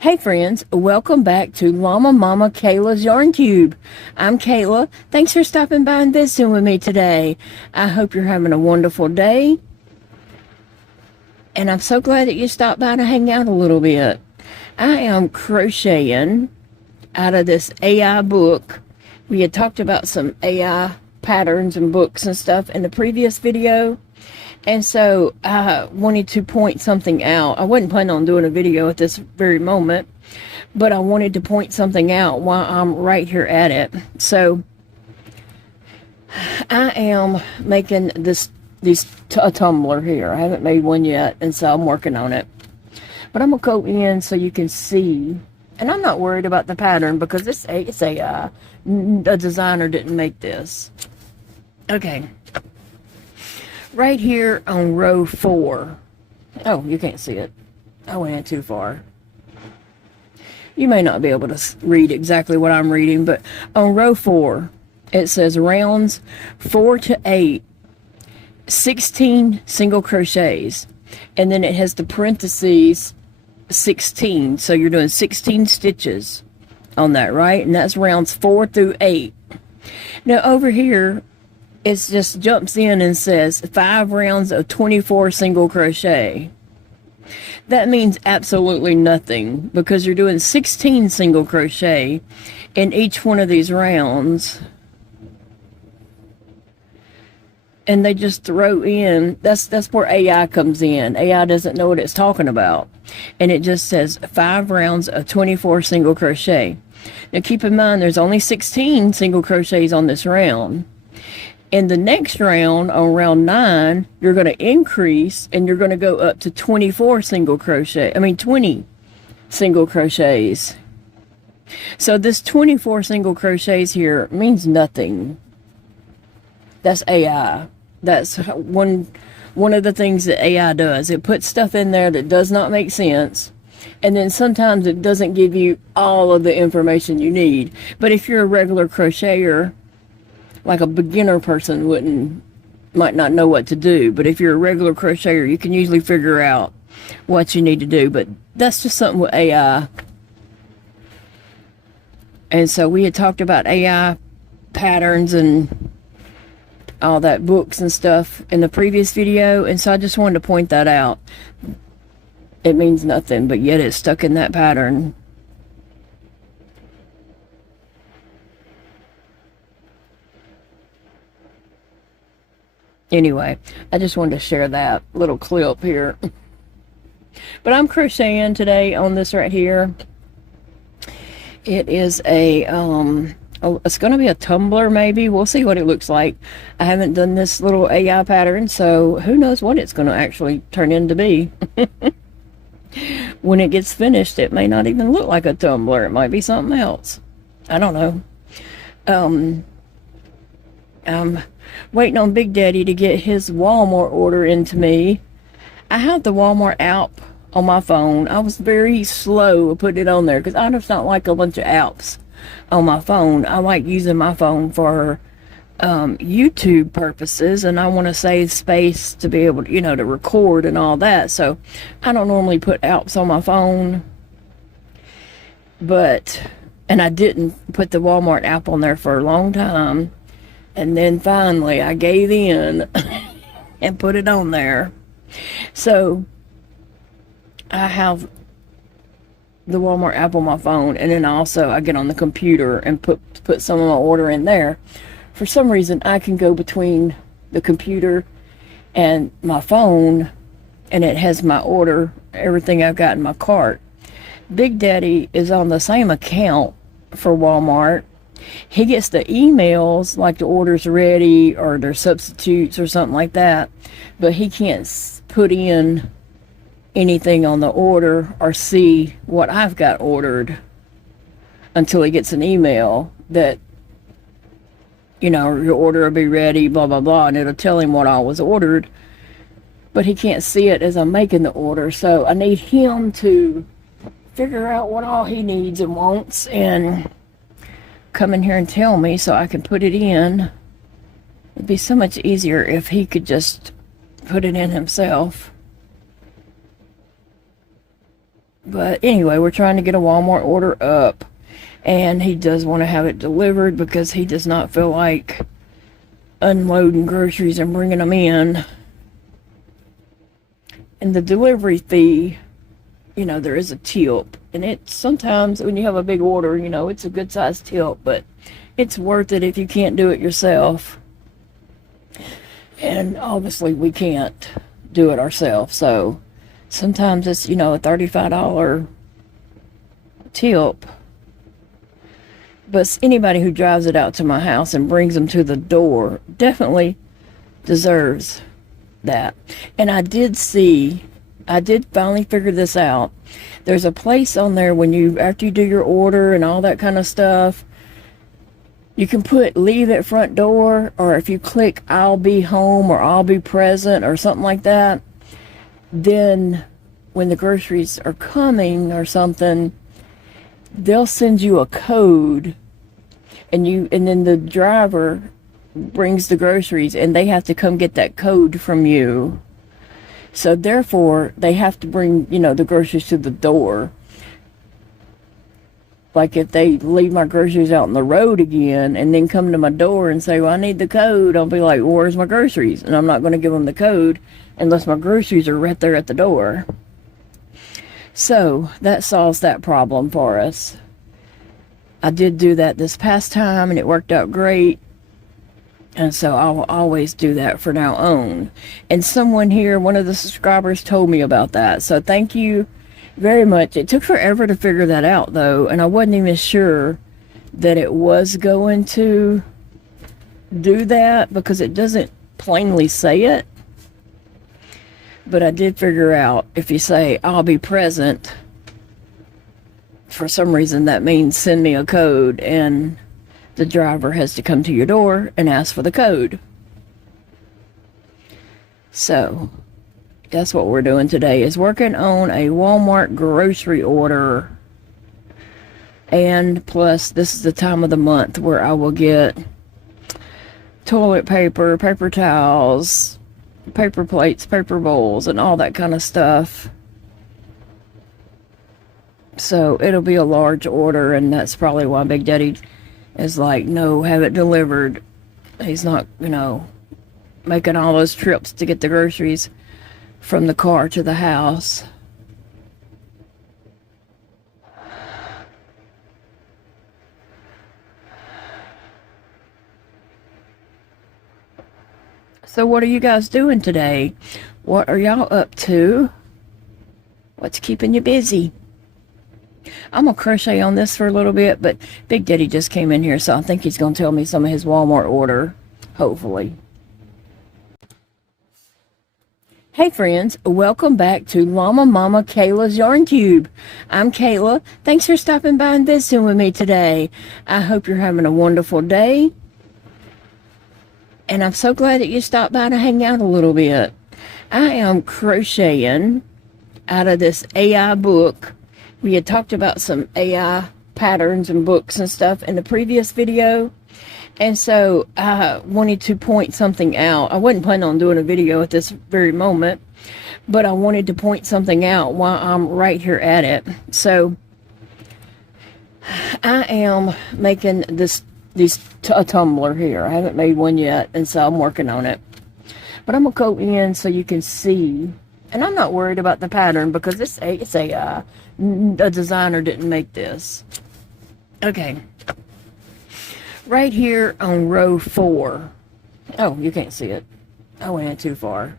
Hey friends, welcome back to Llama Mama Kayla's Yarn Cube. I'm Kayla. Thanks for stopping by and visiting with me today. I hope you're having a wonderful day. And I'm so glad that you stopped by to hang out a little bit. I am crocheting out of this AI book. We had talked about some AI patterns and books and stuff in the previous video. And so I wanted to point something out. I wasn't planning on doing a video at this very moment, but I wanted to point something out while I'm right here at it. So I am making a tumbler here. I haven't made one yet, and so I'm working on it. But I'm going to go in so you can see. And I'm not worried about the pattern because the designer didn't make this. Okay. Right here on row 4. Oh, you can't see it. I went in too far. You may not be able to read exactly what I'm reading, but on row 4, it says rounds 4 to 8, 16 single crochets. And then it has the parentheses 16. So you're doing 16 stitches on that, right? And that's rounds 4 through 8. Now over here, it just jumps in and says 5 rounds of 24 single crochet. That means absolutely nothing because you're doing 16 single crochet in each one of these rounds. And they just throw in, that's where AI comes in. AI doesn't know what it's talking about. And it just says 5 rounds of 24 single crochet. Now keep in mind there's only 16 single crochets on this round. In the next round, on round 9, you're going to increase and you're going to go up to 20 single crochets. So this 24 single crochets here means nothing. That's AI. That's one of the things that AI does. It puts stuff in there that does not make sense. And then sometimes it doesn't give you all of the information you need. But if you're a regular crocheter, like a beginner person might not know what to do, but if you're a regular crocheter, you can usually figure out what you need to do. But that's just something with AI. And so we had talked about AI patterns and all that, books and stuff in the previous video, and so I just wanted to point that out. It means nothing, but yet it's stuck in that pattern. Anyway, I just wanted to share that little clip here. But I'm crocheting today on this right here. It is it's going to be a tumbler maybe. We'll see what it looks like. I haven't done this little AI pattern, so who knows what it's going to actually turn into be. When it gets finished, it may not even look like a tumbler. It might be something else. I don't know. I'm waiting on Big Daddy to get his Walmart order into me. I have the Walmart app on my phone. I was very slow putting it on there because I just don't like a bunch of apps on my phone. I like using my phone for YouTube purposes, and I want to save space to be able to, to record and all that. So I don't normally put apps on my phone. And I didn't put the Walmart app on there for a long time. And then finally I gave in and put it on there. So I have the Walmart app on my phone, and then also I get on the computer and put some of my order in there. For some reason I can go between the computer and my phone, and it has my order, everything I've got in my cart. Big Daddy is on the same account for Walmart. He gets the emails like the order's ready or their substitutes or something like that, but he can't put in anything on the order or see what I've got ordered until he gets an email that, your order will be ready, blah, blah, blah, and it'll tell him what all was ordered, but he can't see it as I'm making the order. So I need him to figure out what all he needs and wants and come in here and tell me so I can put it in. It'd be so much easier if he could just put it in himself. But anyway, we're trying to get a Walmart order up, and he does want to have it delivered because he does not feel like unloading groceries and bringing them in. And the delivery fee, you know, there is a tip, and it's sometimes when you have a big order, you know, it's a good sized tip, but it's worth it if you can't do it yourself. And obviously we can't do it ourselves, so sometimes it's, you know, a $35 tip. But anybody who drives it out to my house and brings them to the door definitely deserves that. And I did finally figure this out. There's a place on there when after you do your order and all that kind of stuff, you can put leave at front door, or if you click I'll be home or I'll be present or something like that, then when the groceries are coming or something, they'll send you a code, and then the driver brings the groceries and they have to come get that code from you. So therefore they have to bring, you know, the groceries to the door. Like if they leave my groceries out on the road again and then come to my door and say, well, I need the code, I'll be like, well, where's my groceries? And I'm not going to give them the code unless my groceries are right there at the door. So that solves that problem for us. I did do that this past time and it worked out great. And so I'll always do that from now on. And someone here, one of the subscribers, told me about that. So thank you very much. It took forever to figure that out though, and I wasn't even sure that it was going to do that because it doesn't plainly say it. But I did figure out if you say I'll be present, for some reason that means send me a code, and the driver has to come to your door and ask for the code. So that's what we're doing today, is working on a Walmart grocery order. And plus, this is the time of the month where I will get toilet paper, paper towels, paper plates, paper bowls, and all that kind of stuff. So it'll be a large order, and that's probably why Big Daddy is like, no, have it delivered. He's not, you know, making all those trips to get the groceries from the car to the house. So what are you guys doing today? What are y'all up to? What's keeping you busy? I'm gonna crochet on this for a little bit, but Big Daddy just came in here, so I think he's gonna tell me some of his Walmart order, hopefully. Hey friends, welcome back to Llama Mama Kayla's Yarn Cube. I'm Kayla. Thanks for stopping by and visiting with me today. I hope you're having a wonderful day. And I'm so glad that you stopped by to hang out a little bit. I am crocheting out of this AI book. We had talked about some AI patterns and books and stuff in the previous video. And so I wanted to point something out. I wasn't planning on doing a video at this very moment, but I wanted to point something out while I'm right here at it. So I am making a tumbler here. I haven't made one yet, and so I'm working on it. But I'm gonna go in so you can see. And I'm not worried about the pattern because it's a designer didn't make this. Okay. Right here on row 4. Oh, you can't see it. I went too far.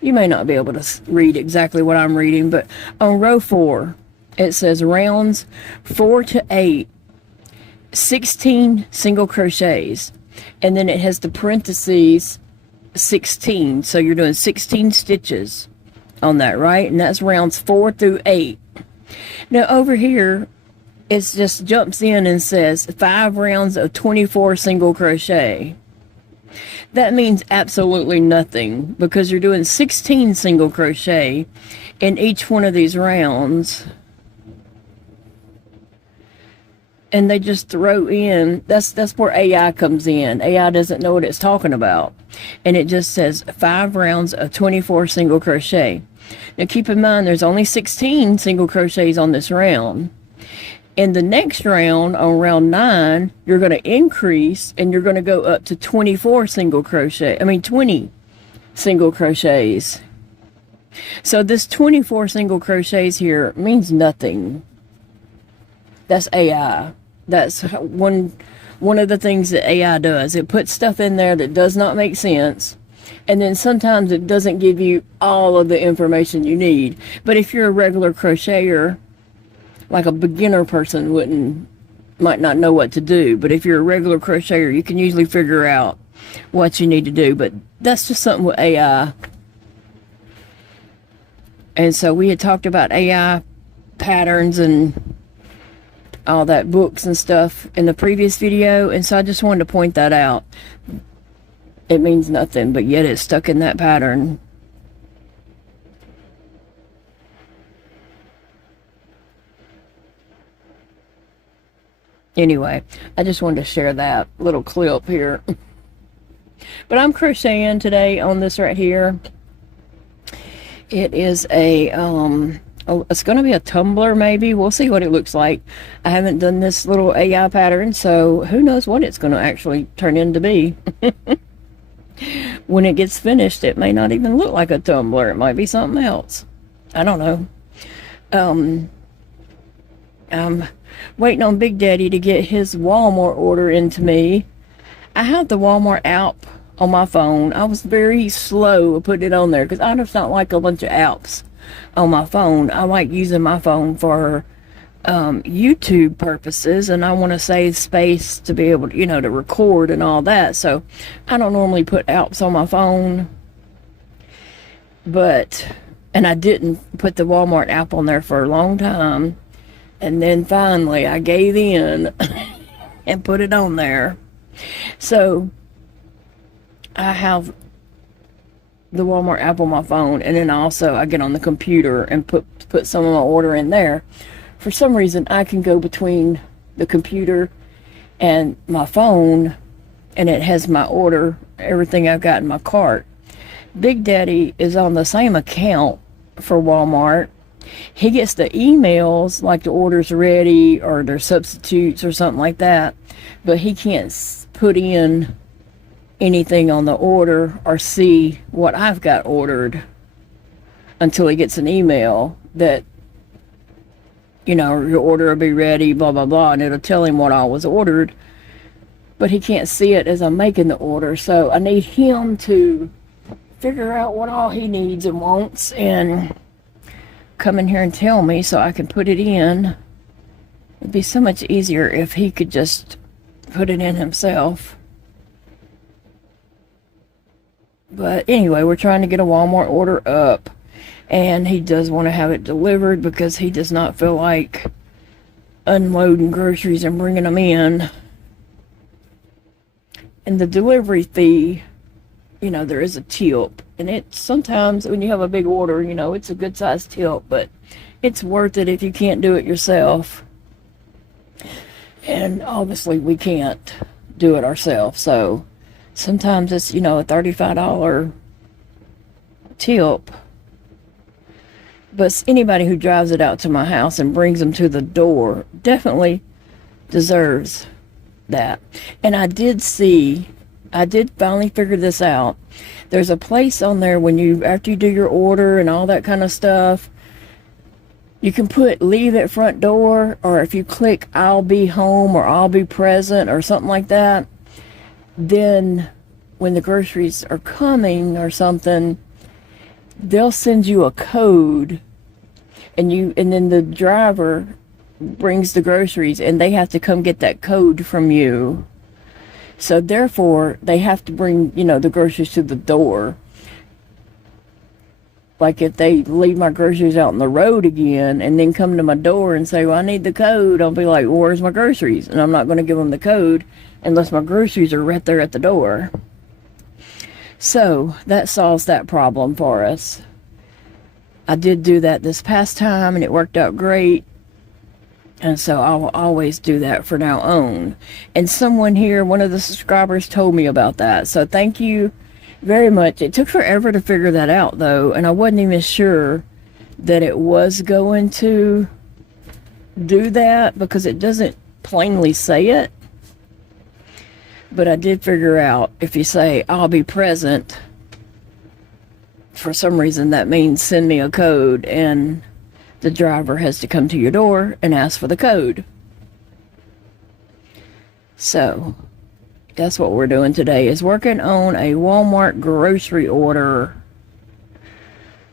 You may not be able to read exactly what I'm reading, but on row 4, it says rounds 4 to 8, 16 single crochets. And then it has the parentheses 16. So you're doing 16 stitches on that, right? And that's rounds 4 through 8. Now over here, it just jumps in and says 5 rounds of 24 single crochet. That means absolutely nothing because you're doing 16 single crochet in each one of these rounds. And they just throw in, that's where AI comes in. AI doesn't know what it's talking about. And it just says 5 rounds of 24 single crochet. Now keep in mind there's only 16 single crochets on this round. In the next round, on round 9, you're going to increase and you're going to go up to 20 single crochets. So this 24 single crochets here means nothing. That's AI. That's one of the things that AI does. It puts stuff in there that does not make sense. And then sometimes it doesn't give you all of the information you need. But if you're a regular crocheter, like a beginner person might not know what to do. But if you're a regular crocheter, you can usually figure out what you need to do. But that's just something with AI. And so we had talked about AI patterns and all that, books and stuff, in the previous video. And so I just wanted to point that out. It means nothing, but yet it's stuck in that pattern. Anyway, I just wanted to share that little clip here. But I'm crocheting today on this right here. It is a, it's going to be a tumbler maybe. We'll see what it looks like. I haven't done this little AI pattern, so who knows what it's going to actually turn into be. When it gets finished, it may not even look like a tumbler. It might be something else. I don't know. I'm waiting on Big Daddy to get his Walmart order into me. I have the Walmart app on my phone. I was very slow to put it on there because I just don't like a bunch of apps on my phone. I like using my phone for YouTube purposes, and I want to save space to be able to, to record and all that. So I don't normally put apps on my phone, and I didn't put the Walmart app on there for a long time. And then finally I gave in and put it on there. So I have the Walmart app on my phone, and then also I get on the computer and put some of my order in there. For some reason, I can go between the computer and my phone, and it has my order, everything I've got in my cart. Big Daddy is on the same account for Walmart. He gets the emails like the order's ready or their substitutes or something like that, but he can't put in anything on the order or see what I've got ordered until he gets an email that, your order will be ready, blah, blah, blah, and it'll tell him what all was ordered. But he can't see it as I'm making the order, so I need him to figure out what all he needs and wants and come in here and tell me so I can put it in. It'd be so much easier if he could just put it in himself. But anyway, we're trying to get a Walmart order up, and he does want to have it delivered because he does not feel like unloading groceries and bringing them in. And the delivery fee, there is a tip, and it's sometimes when you have a big order, it's a good sized tip, but it's worth it if you can't do it yourself. And obviously we can't do it ourselves, so sometimes it's, a $35 tip. But anybody who drives it out to my house and brings them to the door definitely deserves that. And I did finally figure this out. There's a place on there after you do your order and all that kind of stuff, you can leave at front door, or if you click I'll be home or I'll be present or something like that, then when the groceries are coming or something, they'll send you a code, and then the driver brings the groceries and they have to come get that code from you. So therefore they have to bring, the groceries to the door. Like if they leave my groceries out on the road again and then come to my door and say, well, I need the code, I'll be like, well, where's my groceries? And I'm not going to give them the code unless my groceries are right there at the door. So that solves that problem for us. I did do that this past time and it worked out great. And so I will always do that from now on. And someone here, one of the subscribers, told me about that. So thank you, very much. It took forever to figure that out, though, and I wasn't even sure that it was going to do that because it doesn't plainly say it. But I did figure out if you say, I'll be present, for some reason that means send me a code, and the driver has to come to your door and ask for the code. So that's what we're doing today, is working on a Walmart grocery order.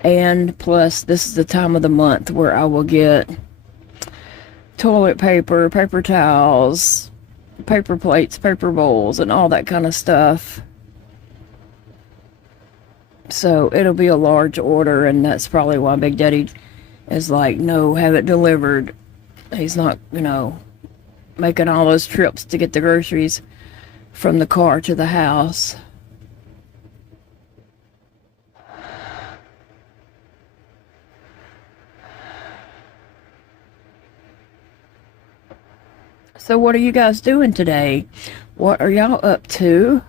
And plus, this is the time of the month where I will get toilet paper, paper towels, paper plates, paper bowls, and all that kind of stuff. So it'll be a large order, and that's probably why Big Daddy is like, no, have it delivered. He's not, making all those trips to get the groceries from the car to the house. So what are you guys doing today? What are y'all up to?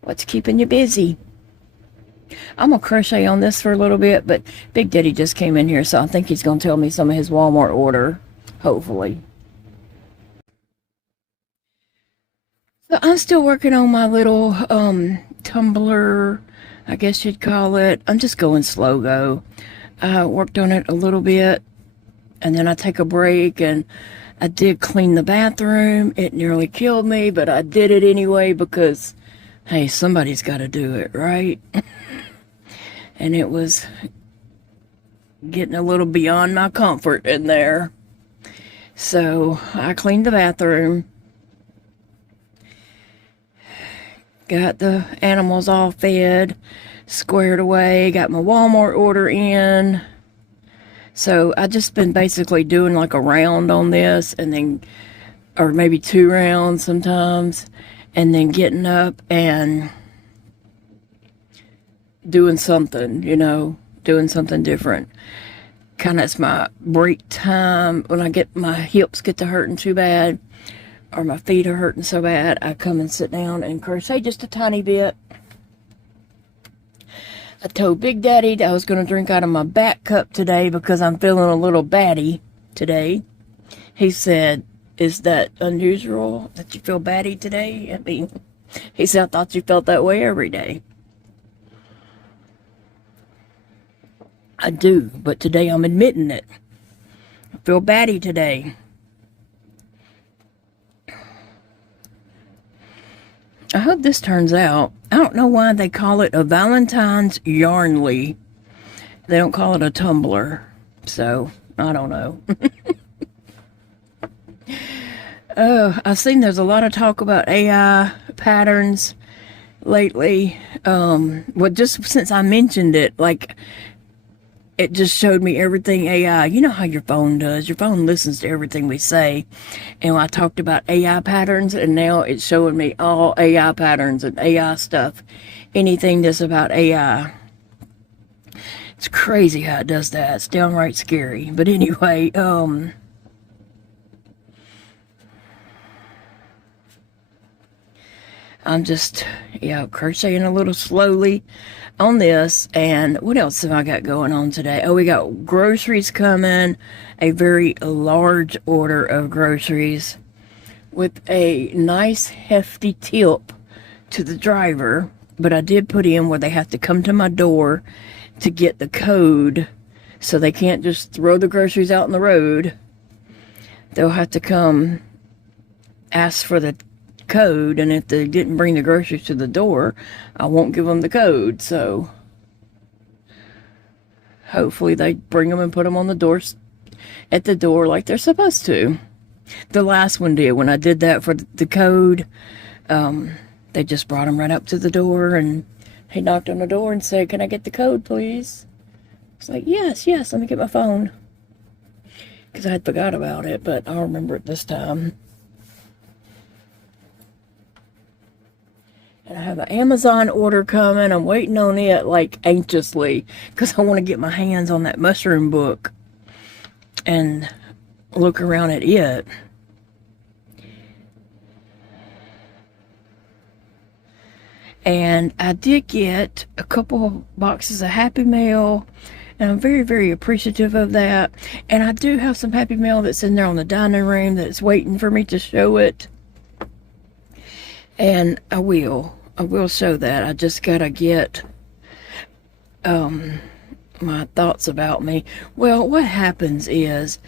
What's keeping you busy? I'm going to crochet on this for a little bit, but Big Daddy just came in here, so I think he's going to tell me some of his Walmart order, hopefully. So I'm still working on my little tumbler, I guess you'd call it. I'm just going slow go. I worked on it a little bit, and then I take a break, and I did clean the bathroom. It nearly killed me, but I did it anyway because, hey, somebody's got to do it, right? And it was getting a little beyond my comfort in there. So I cleaned the bathroom. Got the animals all fed, squared away, got my Walmart order in. So I just been basically doing like a round on this, and then, or maybe 2 rounds sometimes, and then getting up and doing something, doing something different. Kind of, it's my break time. When my hips get to hurting too bad, or my feet are hurting so bad, I come and sit down and crochet just a tiny bit. I told Big Daddy that I was going to drink out of my back cup today because I'm feeling a little batty today. He said, is that unusual that you feel batty today? I mean, he said, I thought you felt that way every day. I do, but today I'm admitting it. I feel batty today. I hope this turns out. I don't know why they call it a Valentine's Yarnly. They don't call it a tumbler. So, I don't know. I've seen there's a lot of talk about AI patterns lately. Well, just since I mentioned it, like, it just showed me everything AI. You know how your phone does. Your phone listens to everything we say. And I talked about AI patterns, and now it's showing me all AI patterns and AI stuff. Anything that's about AI. It's crazy how it does that. It's downright scary. But anyway, I'm just, crocheting a little slowly on this. And what else have I got going on today? Oh, we got groceries coming, a very large order of groceries with a nice hefty tip to the driver. But I did put in where they have to come to my door to get the code, so they can't just throw the groceries out in the road. They'll have to come ask for the code, and if they didn't bring the groceries to the door, I won't give them the code. So hopefully they bring them and put them on the doors at the door like they're supposed to. The last one did. When I did that for the code, they just brought them right up to the door, and he knocked on the door and said, "Can I get the code, please?" I was like, yes, let me get my phone, because I had forgot about it, but I'll remember it this time. And I have an Amazon order coming. I'm waiting on it, like, anxiously, because I want to get my hands on that mushroom book and look around at it. And I did get a couple of boxes of Happy Meal, and I'm very, very appreciative of that. And I do have some Happy Meal that's in there on the dining room that's waiting for me to show it. And I will show that. I just gotta get my thoughts about me. Well, what happens is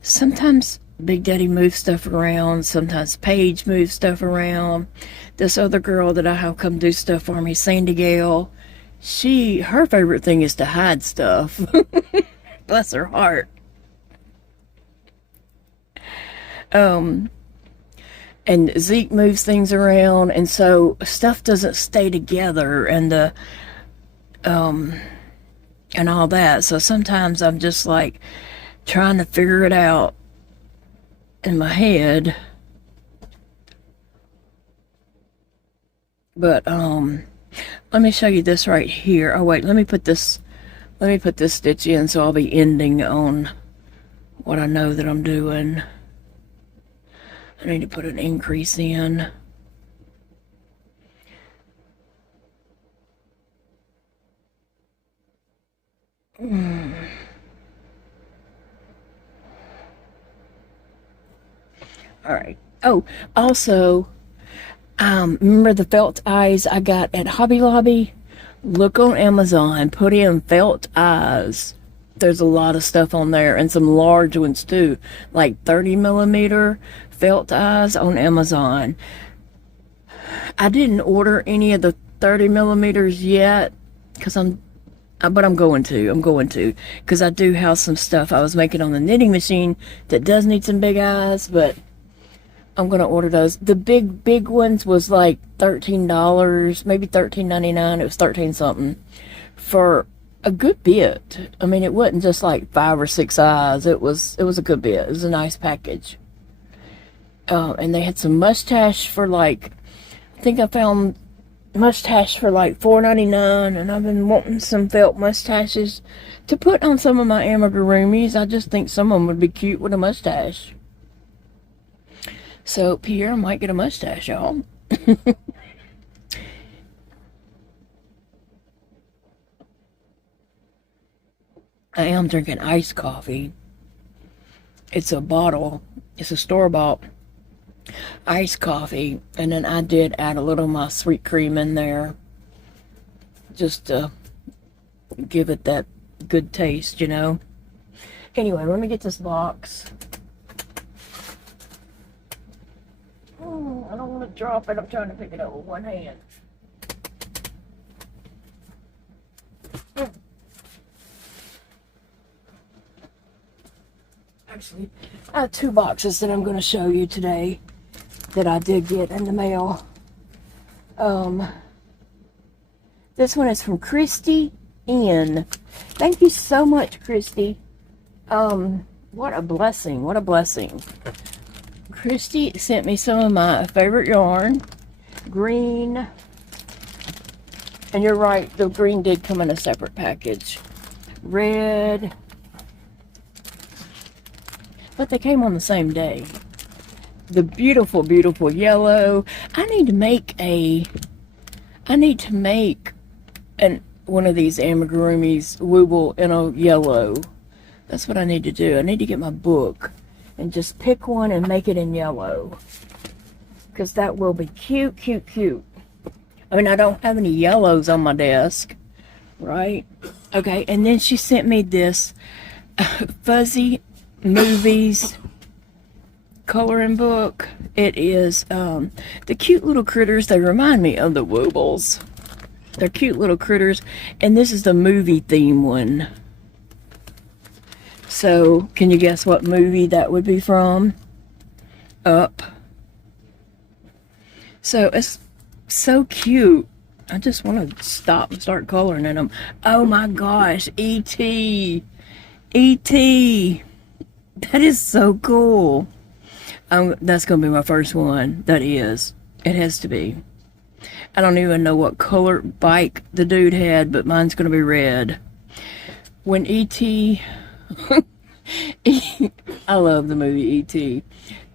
sometimes Big Daddy moves stuff around, sometimes Paige moves stuff around. This other girl that I have come do stuff for me, Sandy Gale, her favorite thing is to hide stuff. Bless her heart. And Zeke moves things around, and so stuff doesn't stay together, and and all that. So sometimes I'm just like trying to figure it out in my head. But let me show you this right here. Oh wait, let me put this stitch in, so I'll be ending on what I know that I'm doing. I need to put an increase in. All right. Oh, also, remember the felt eyes I got at Hobby Lobby? Look on Amazon, put in felt eyes. There's a lot of stuff on there, and some large ones too, like 30mm felt eyes on Amazon. I didn't order any of the 30mm yet, but I'm going to, because I do have some stuff I was making on the knitting machine that does need some big eyes, but I'm going to order those. The big ones was like $13, maybe $13.99. It was 13 something for a good bit. I mean, it wasn't just like 5 or 6 eyes. It was a good bit. It was a nice package. And they had some mustache for like, I think I found mustache for like $4.99, and I've been wanting some felt mustaches to put on some of my amigurumis. I just think some of them would be cute with a mustache. So Pierre might get a mustache, y'all. I am drinking iced coffee. It's a bottle. It's a store-bought iced coffee, and then I did add a little of my sweet cream in there just to give it that good taste, you know. Anyway, let me get this box. I don't want to drop it. I'm trying to pick it up with one hand. Actually, I have 2 boxes that I'm going to show you today that I did get in the mail. This one is from Christy N. Thank you so much, Christy. What a blessing. What a blessing. Christy sent me some of my favorite yarn. Green. And you're right, the green did come in a separate package. Red. But they came on the same day. The beautiful, beautiful yellow. I need to make one of these amigurumis wooble in a yellow. That's what I need to do. I need to get my book and just pick one and make it in yellow, because that will be cute, cute, cute. I mean, I don't have any yellows on my desk, right? Okay, and then she sent me this Fuzzy Movies coloring book. It is the cute little critters. They remind me of the Woobles. They're cute little critters, and this is the movie theme one. So, can you guess what movie that would be from? Up. So, it's so cute. I just want to stop and start coloring in them. Oh my gosh, E.T. E.T. That is so cool. That's going to be my first one. That is. It has to be. I don't even know what color bike the dude had, but mine's going to be red. When E.T. I love the movie E.T.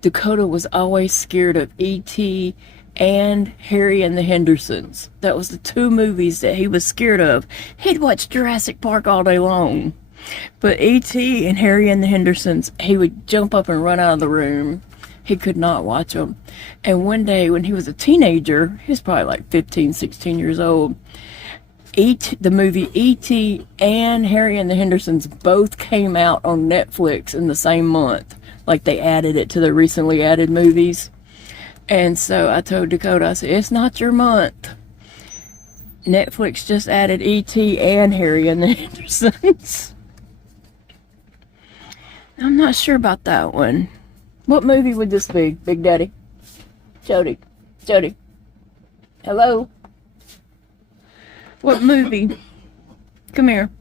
Dakota was always scared of E.T. and Harry and the Hendersons. That was the two movies that he was scared of. He'd watch Jurassic Park all day long. But E.T. and Harry and the Hendersons, he would jump up and run out of the room. He could not watch them. And one day when he was a teenager, he was probably like 15, 16 years old, the movie E.T. and Harry and the Hendersons both came out on Netflix in the same month. Like they added it to the recently added movies. And so I told Dakota, I said, it's not your month. Netflix just added E.T. and Harry and the Hendersons. I'm not sure about that one. What movie would this be, Big Daddy? Jody. Jody. Hello? What movie? Come here.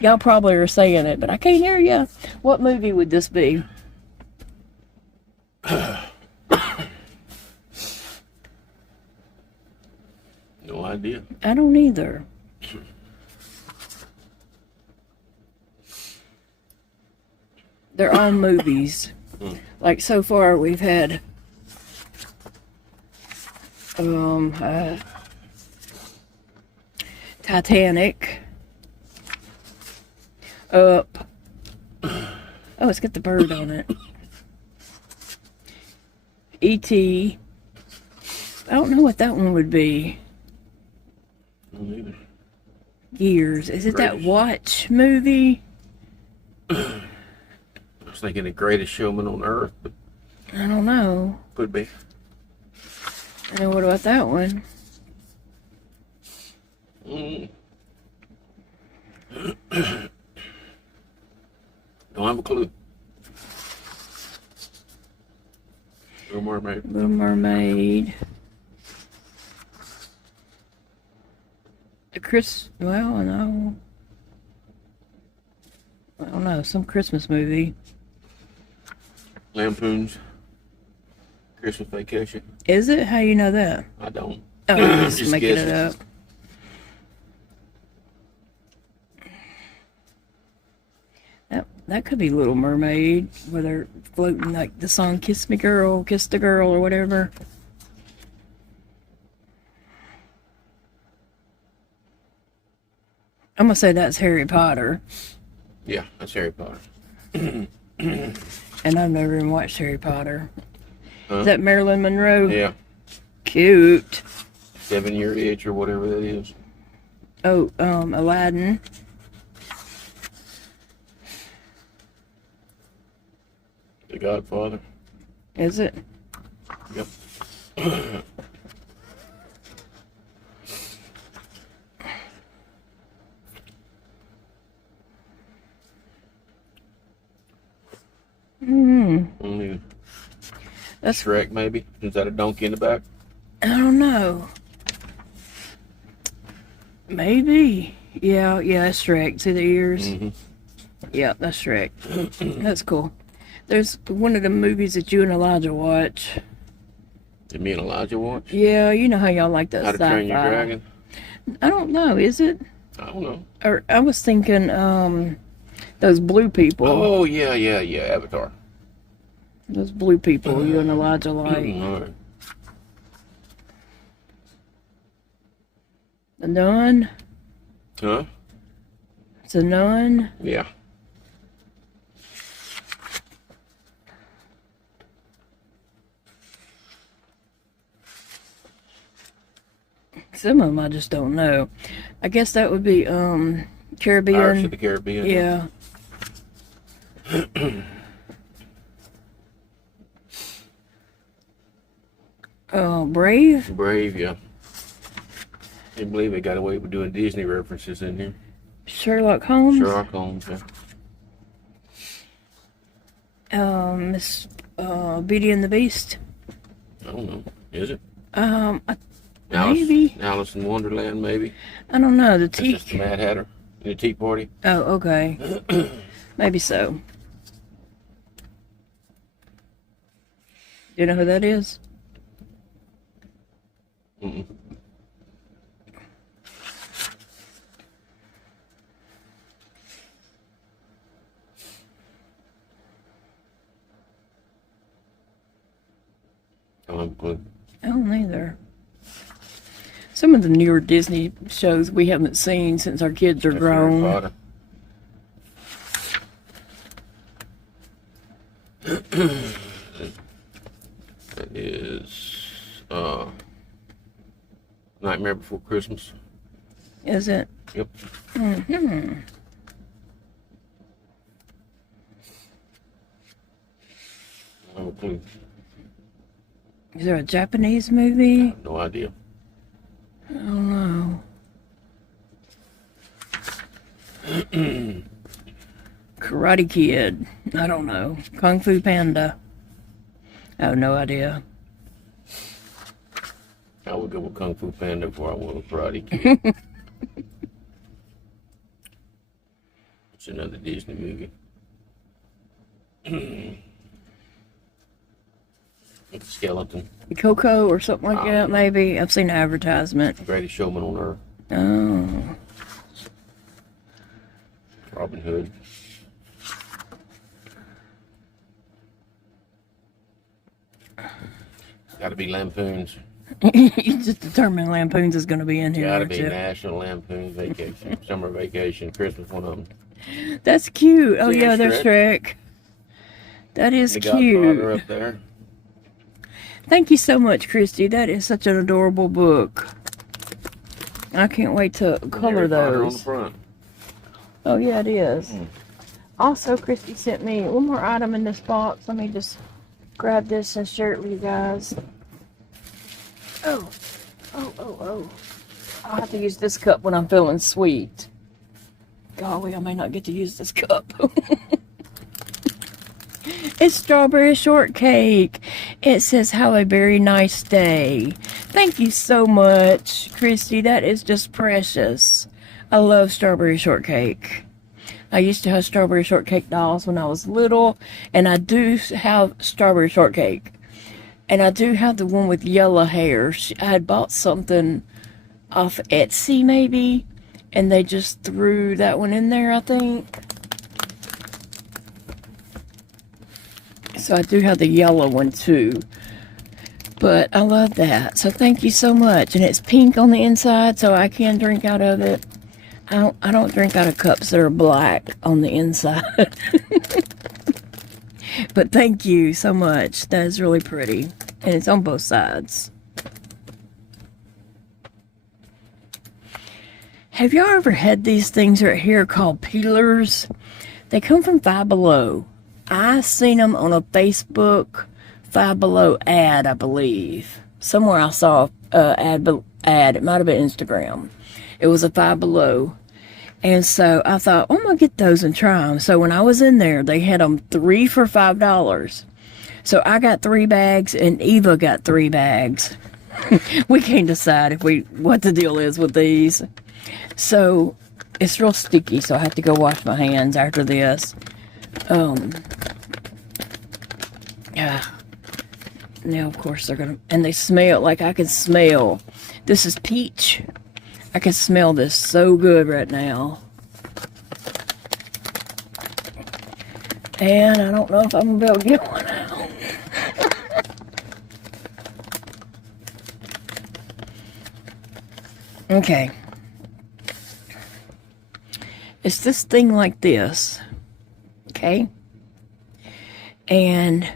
Y'all probably are saying it, but I can't hear you. What movie would this be? No idea. I don't either. They're all movies. Like so far we've had Titanic, Up. Oh, it's got the bird on it. E.T. I don't know what that one would be. No, neither. Gears. Is it that Watch movie? I was thinking the Greatest Showman on Earth, but I don't know. could be. And what about that one? Don't have a clue. Little Mermaid. Little Mermaid. Well, no. I don't know. Some Christmas movie. Lampoon's Christmas Vacation. Is it? How you know that? I don't. Oh, I'm just Just making guessing. it up. That could be Little Mermaid, where they're floating like the song Kiss Me Girl, Kiss the Girl, or whatever. I'm gonna say that's Harry Potter. Yeah, that's Harry Potter. And I've never even watched Harry Potter. Huh? Is that Marilyn Monroe? Yeah, Cute. 7-Year Itch or whatever that is. Oh, Aladdin. The Godfather. Is it? Yep. Only That's Shrek, maybe. Is that a donkey in the back? I don't know. Maybe. Yeah, that's Shrek. See the ears? Mm-hmm. Yeah, that's Shrek. That's cool. There's one of the movies that you and Elijah watch. Did me and Elijah watch? Yeah, you know how y'all like that How to sci-fi. Train Your Dragon? I don't know, is it? I don't know. Or I was thinking, those blue people. Oh, yeah, Avatar. Those blue people you and Elijah like. All right. The Nun. Huh? It's a nun. Yeah. Some of them I just don't know. I guess that would be Caribbean. Pirates of the Caribbean. Yeah. Brave. Brave, yeah. Can't believe they got away with doing Disney references in here. Sherlock Holmes. Sherlock Holmes, yeah. Miss Beauty and the Beast. I don't know. Is it? Maybe. Alice in Wonderland, maybe. I don't know. The That's just the Mad Hatter in the Tea Party. Oh, okay. Maybe so. Do you know who that is? Mm-mm. have a clue. I don't either. Some of the newer Disney shows we haven't seen since our kids are That's Harry grown. Potter. That is Nightmare Before Christmas. Is it? Yep. Mm-hmm. I have a clue. Is there a Japanese movie? No idea. I don't know. Karate Kid. I don't know. Kung Fu Panda. I have no idea. I would go with Kung Fu Panda before I went with Karate Kid. It's another Disney movie. With a skeleton. Coco or something like that, maybe. I've seen the advertisement. Greatest Showman on Earth. Oh. Robin Hood. Gotta be Lampoons. You just determined Lampoons is going to be in here. Gotta be too. National Lampoon's Vacation. Summer Vacation. Christmas, one of them. That's cute. Oh, See, yeah, there's there's Shrek. That is The Godfather cute. up there. Thank you so much, Christy. That is such an adorable book. I can't wait to color Harry Potter on the those. front. Oh, yeah, it is. Also, Christy sent me one more item in this box. Let me just grab this and share it with you guys. Oh. I'll have to use this cup when I'm feeling sweet. Golly, I may not get to use this cup. It's strawberry shortcake. It says, have a very nice day. Thank you so much, Christy. That is just precious. I love strawberry shortcake. I used to have strawberry shortcake dolls when I was little, and I do have strawberry shortcake. And I do have the one with yellow hair. I had bought something off Etsy, maybe, and they just threw that one in there, I think. So I do have the yellow one too. But I love that. So thank you so much. And it's pink on the inside, so I can drink out of it. I don't drink out of cups that are black on the inside. But thank you so much. That is really pretty. And it's on both sides. Have y'all ever had these things right here called peelers? They come from Five Below. I seen them on a Facebook Five Below ad, I believe. Somewhere I saw ad. It might have been Instagram. It was a Five Below. And so I thought, oh, I'm going to get those and try them. So when I was in there, they had them 3 for $5. So I got 3 bags and Eva got 3 bags. We can't decide what the deal is with these. So it's real sticky, so I have to go wash my hands after this. Yeah. Now, of course, they're going to... And they smell like I can smell. This is peach. I can smell this so good right now. And I don't know if I'm going to be able to get one out. Okay. It's this thing like this. Okay? And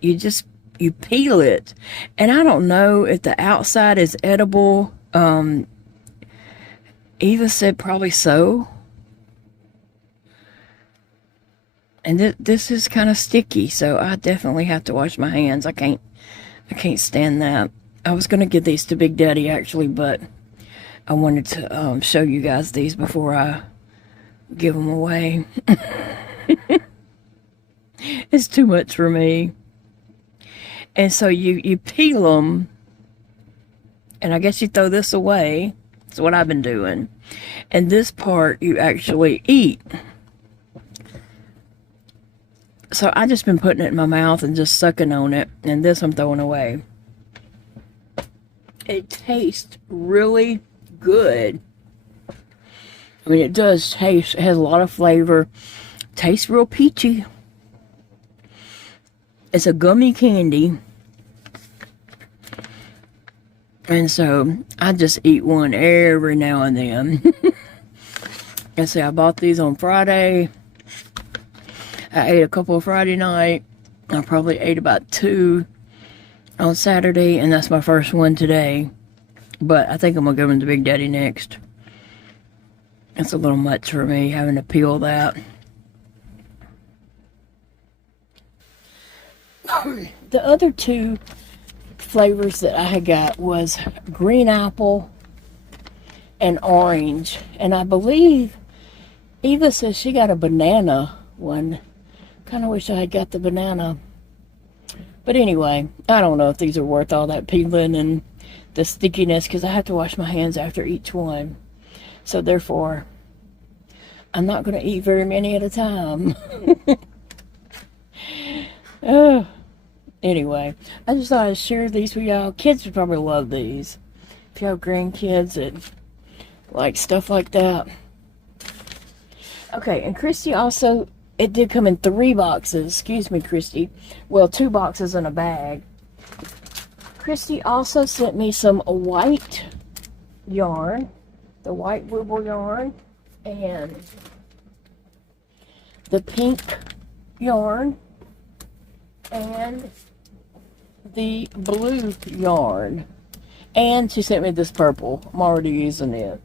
you peel it. And I don't know if the outside is edible. Eva said probably so. And this is kind of sticky, so I definitely have to wash my hands. I can't stand that. I was going to give these to Big Daddy, actually, but I wanted to show you guys these before I give them away. It's too much for me. And so you peel them, and I guess you throw this away. That's what I've been doing. And this part you actually eat. So I just been putting it in my mouth and just sucking on it. And this I'm throwing away. It tastes really good. I mean, it does taste, it has a lot of flavor. Tastes real peachy. It's a gummy candy. And so I just eat one every now and then. And see, I bought these on Friday. I ate a couple Friday night. I probably ate about 2 on Saturday, and that's my first one today. But I think I'm gonna give them to Big Daddy next. It's a little much for me having to peel that. The other 2 flavors that I had got was green apple and orange. And I believe Eva says she got a banana one. Kind of wish I had got the banana. But anyway, I don't know if these are worth all that peeling and the stickiness, because I have to wash my hands after each one. So therefore, I'm not going to eat very many at a time. Anyway, I just thought I'd share these with y'all. Kids would probably love these. If you have grandkids that like stuff like that. Okay, and Christy also, it did come in 3 boxes. Excuse me, Christy. Well, 2 boxes in a bag. Christy also sent me some white yarn. The white wibble yarn. And the pink yarn. And the blue yarn. And she sent me this purple. I'm already using it.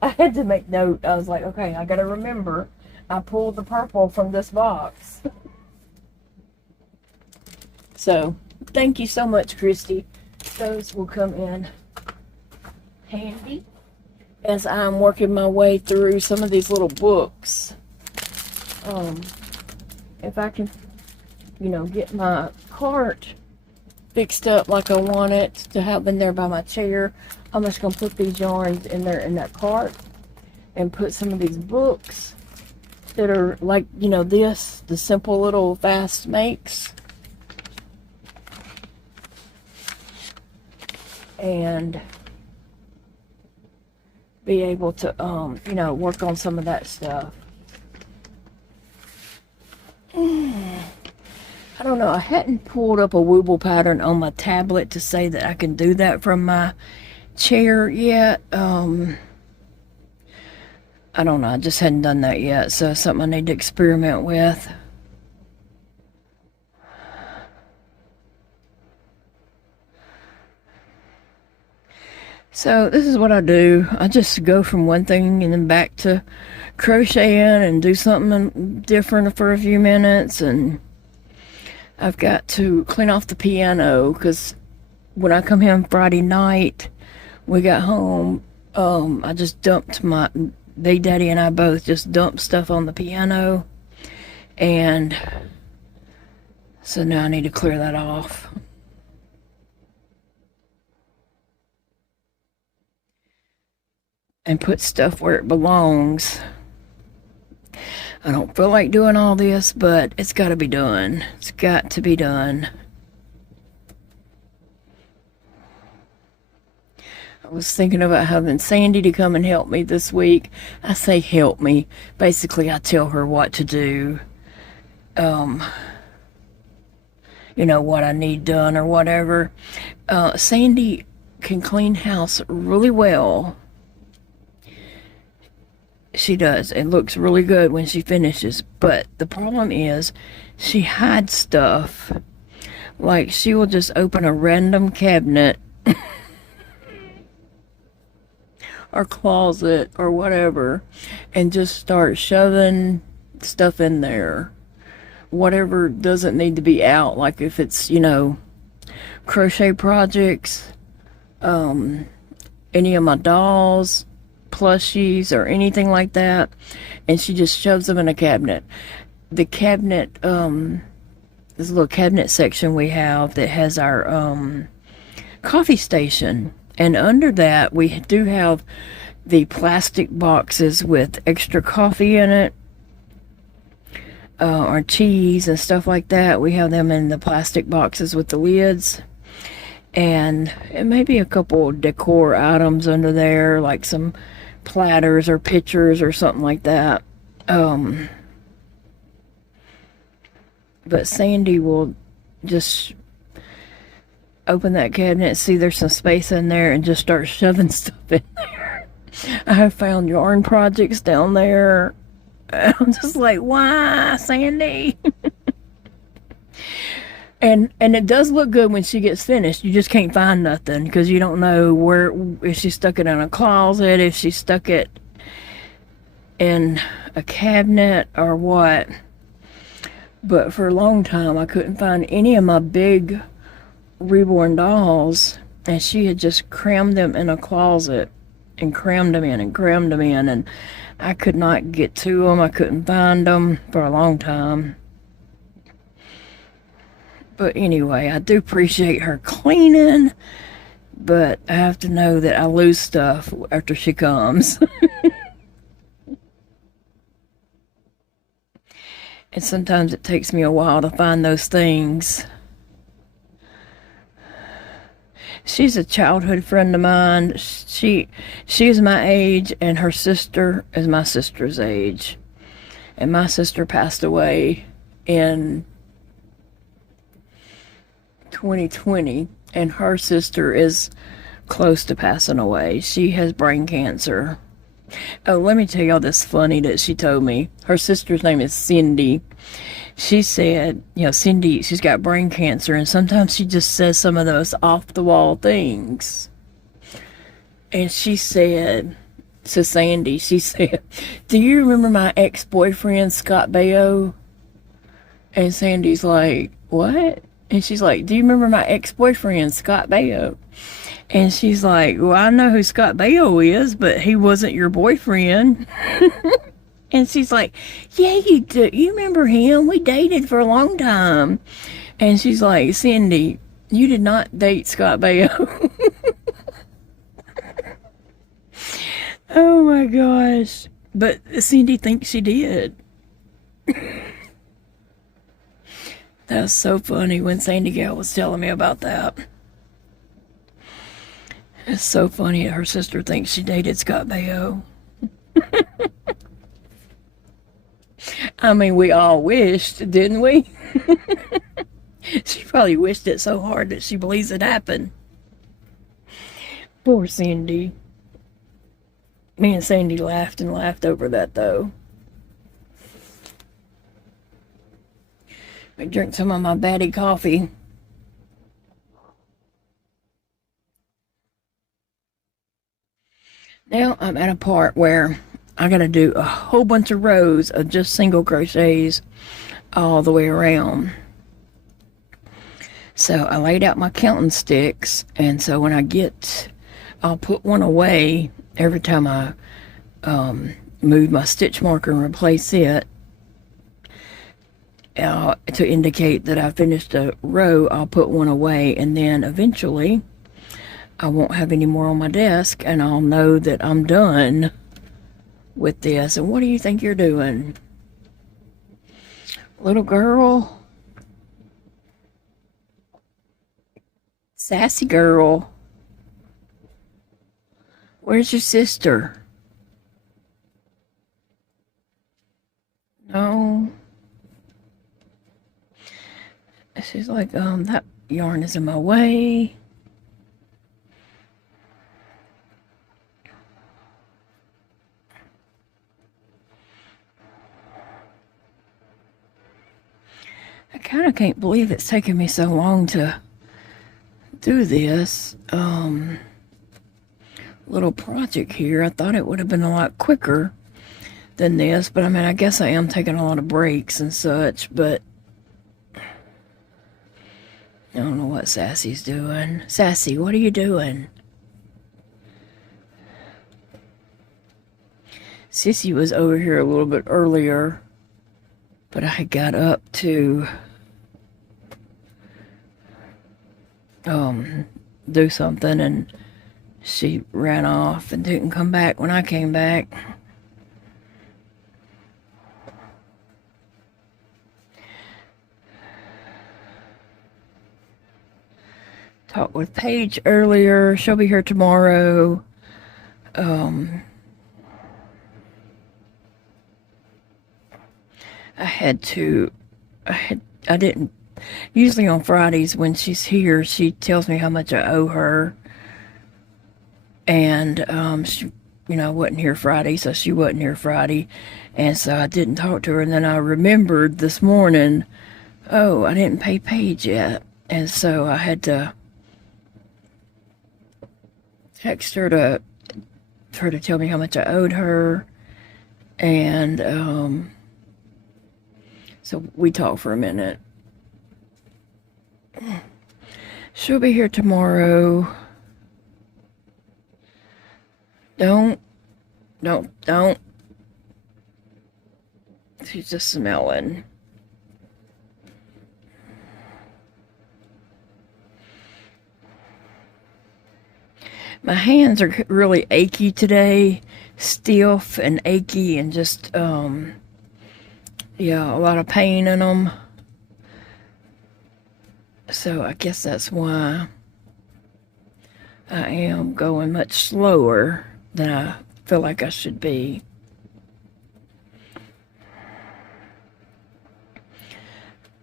I had to make note. I was like, okay, I gotta remember. I pulled the purple from this box. So, thank you so much, Christy. Those will come in handy as I'm working my way through some of these little books. If I can, get my cart fixed up like I want it to have in there by my chair, I'm just going to put these yarns in there in that cart and put some of these books that are like, the simple little fast makes. And be able to, work on some of that stuff. I don't know. I hadn't pulled up a wooble pattern on my tablet to say that I can do that from my chair yet. I don't know. I just hadn't done that yet. So it's something I need to experiment with. So this is what I do. I just go from one thing and then back to crocheting and do something different for a few minutes. And I've got to clean off the piano because when I come home Friday night, we got home, I just dumped Big Daddy and I both just dumped stuff on the piano. And so now I need to clear that off. And put stuff where it belongs. I don't feel like doing all this, but it's got to be done. It's got to be done. I was thinking about having Sandy to come and help me this week. I say help me. Basically, I tell her what to do. What I need done or whatever. Sandy can clean house really well. She does. It looks really good when she finishes. But the problem is she hides stuff. Like she will just open a random cabinet or closet or whatever and just start shoving stuff in there. Whatever doesn't need to be out. Like if it's, crochet projects, any of my dolls, plushies or anything like that, and she just shoves them in a cabinet. The cabinet, this little cabinet section we have that has our coffee station, and under that we do have the plastic boxes with extra coffee in it, or cheese and stuff like that. We have them in the plastic boxes with the lids. And it may be a couple decor items under there, like some platters or pictures or something like that. But Sandy will just open that cabinet, see there's some space in there, and just start shoving stuff in there. I have found yarn projects down there. I'm just like, why, Sandy? And it does look good when she gets finished. You just can't find nothing because you don't know where, if she stuck it in a closet, if she stuck it in a cabinet or what. But for a long time I couldn't find any of my big reborn dolls, and she had just crammed them in a closet and crammed them in and crammed them in, and I could not get to them. I couldn't find them for a long time. But anyway, I do appreciate her cleaning, but I have to know that I lose stuff after she comes. And sometimes it takes me a while to find those things. She's a childhood friend of mine. She's my age, and her sister is my sister's age. And my sister passed away in 2020, and her sister is close to passing away. She has brain cancer. Oh, let me tell y'all this funny that she told me. Her sister's name is Cindy. She said, you know, Cindy, she's got brain cancer, and sometimes she just says some of those off-the-wall things. And she said to Sandy, she said, do you remember my ex-boyfriend, Scott Baio? And Sandy's like, what? And she's like, do you remember my ex-boyfriend, Scott Baio? And she's like, well, I know who Scott Baio is, but he wasn't your boyfriend. And she's like, yeah, you do. You remember him? We dated for a long time. And she's like, Cindy, you did not date Scott Baio. Oh my gosh. But Cindy thinks she did. That was so funny when Sandy Gal was telling me about that. It's so funny that her sister thinks she dated Scott Baio. I mean, we all wished, didn't we? She probably wished it so hard that she believes it happened. Poor Cindy. Me and Sandy laughed and laughed over that, though. I drink some of my baddie coffee. Now I'm at a part where I gotta do a whole bunch of rows of just single crochets all the way around. So I laid out my counting sticks, and so when I get, I'll put one away every time I move my stitch marker and replace it. To indicate that I finished a row, I'll put one away, and then eventually I won't have any more on my desk, and I'll know that I'm done with this. And what do you think you're doing, little girl? Sassy girl. Where's your sister? No. She's like, that yarn is in my way. I kind of can't believe it's taken me so long to do this little project here. I thought it would have been a lot quicker than this, but I mean, I guess I am taking a lot of breaks and such, but I don't know what Sassy's doing. Sassy, what are you doing? Sissy was over here a little bit earlier, but I got up to do something, and she ran off and didn't come back when I came back. Talked with Paige earlier. She'll be here tomorrow. I didn't Usually on Fridays when she's here, she tells me how much I owe her. And she, wasn't here Friday, so she wasn't here Friday. And so I didn't talk to her. And then I remembered this morning, oh, I didn't pay Paige yet. And so I had to text her for her to tell me how much I owed her. And so we talked for a minute. She'll be here tomorrow. Don't. She's just smelling. My hands are really achy today, stiff and achy, and just, a lot of pain in them. So I guess that's why I am going much slower than I feel like I should be.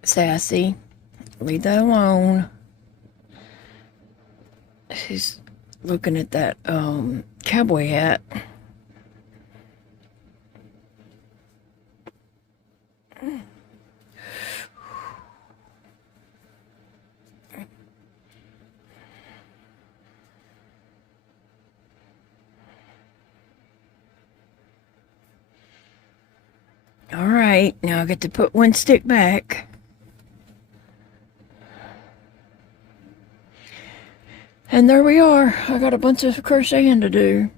Sassy, leave that alone. She's looking at that cowboy hat. All right, now I get to put one stick back. And there we are. I got a bunch of crocheting to do.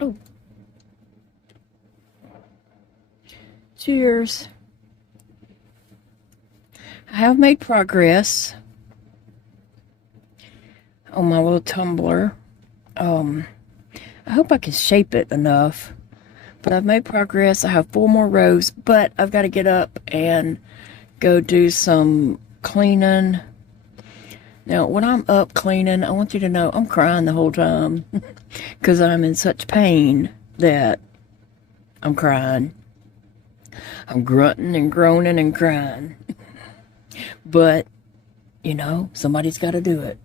Oh. Cheers. I have made progress on my little tumbler. I hope I can shape it enough. But I've made progress. I have 4 more rows, but I've got to get up and go do some cleaning. Now, when I'm up cleaning, I want you to know I'm crying the whole time because I'm in such pain that I'm crying. I'm grunting and groaning and crying. But, somebody's got to do it.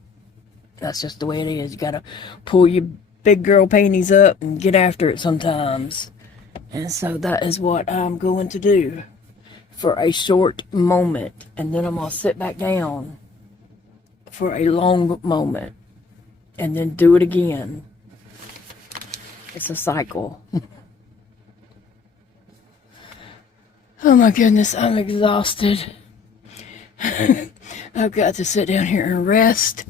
That's just the way it is. You got to pull your big girl panties up and get after it sometimes. And so that is what I'm going to do for a short moment. And then I'm going to sit back down for a long moment. And then do it again. It's a cycle. Oh my goodness, I'm exhausted. I've got to sit down here and rest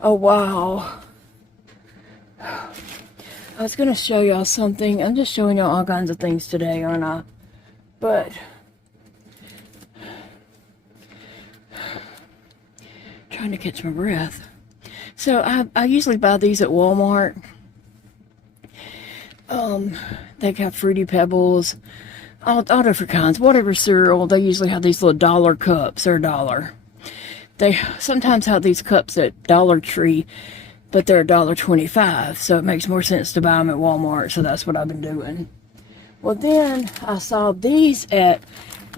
a while. I was going to show y'all something. I'm just showing y'all all kinds of things today, aren't I? But trying to catch my breath. So I usually buy these at Walmart. They got Fruity Pebbles, all different kinds, whatever cereal. They usually have these little dollar cups. They're $1. They sometimes have these cups at Dollar Tree, but they're $1.25, so it makes more sense to buy them at Walmart, so that's what I've been doing. Well, then I saw these at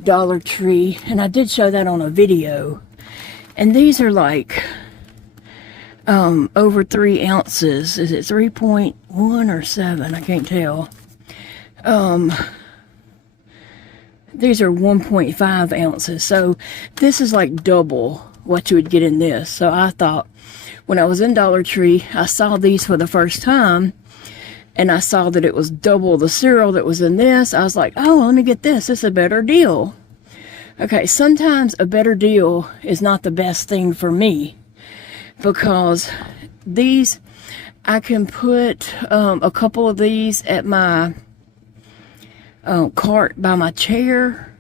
Dollar Tree, and I did show that on a video, and these are like over 3 ounces. Is it 3.1 or 7? I can't tell. These are 1.5 ounces, so this is like double what you would get in this. So I thought, when I was in Dollar Tree, I saw these for the first time, and I saw that it was double the cereal that was in this. I was like, oh, let me get this. It's a better deal. Okay, sometimes a better deal is not the best thing for me, because these, I can put a couple of these at my cart by my chair.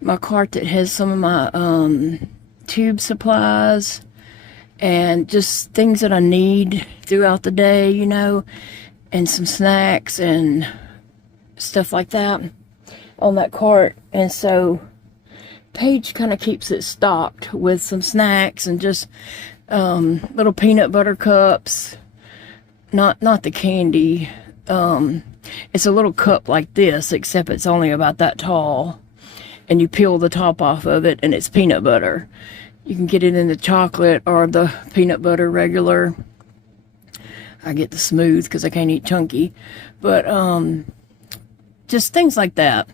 My cart that has some of my tube supplies and just things that I need throughout the day, and some snacks and stuff like that on that cart. And so Paige kind of keeps it stocked with some snacks and just little peanut butter cups, not the candy. It's a little cup like this, except it's only about that tall. and you peel the top off of it, and it's peanut butter. You can get it in the chocolate or the peanut butter regular. I get the smooth because I can't eat chunky. But just things like that.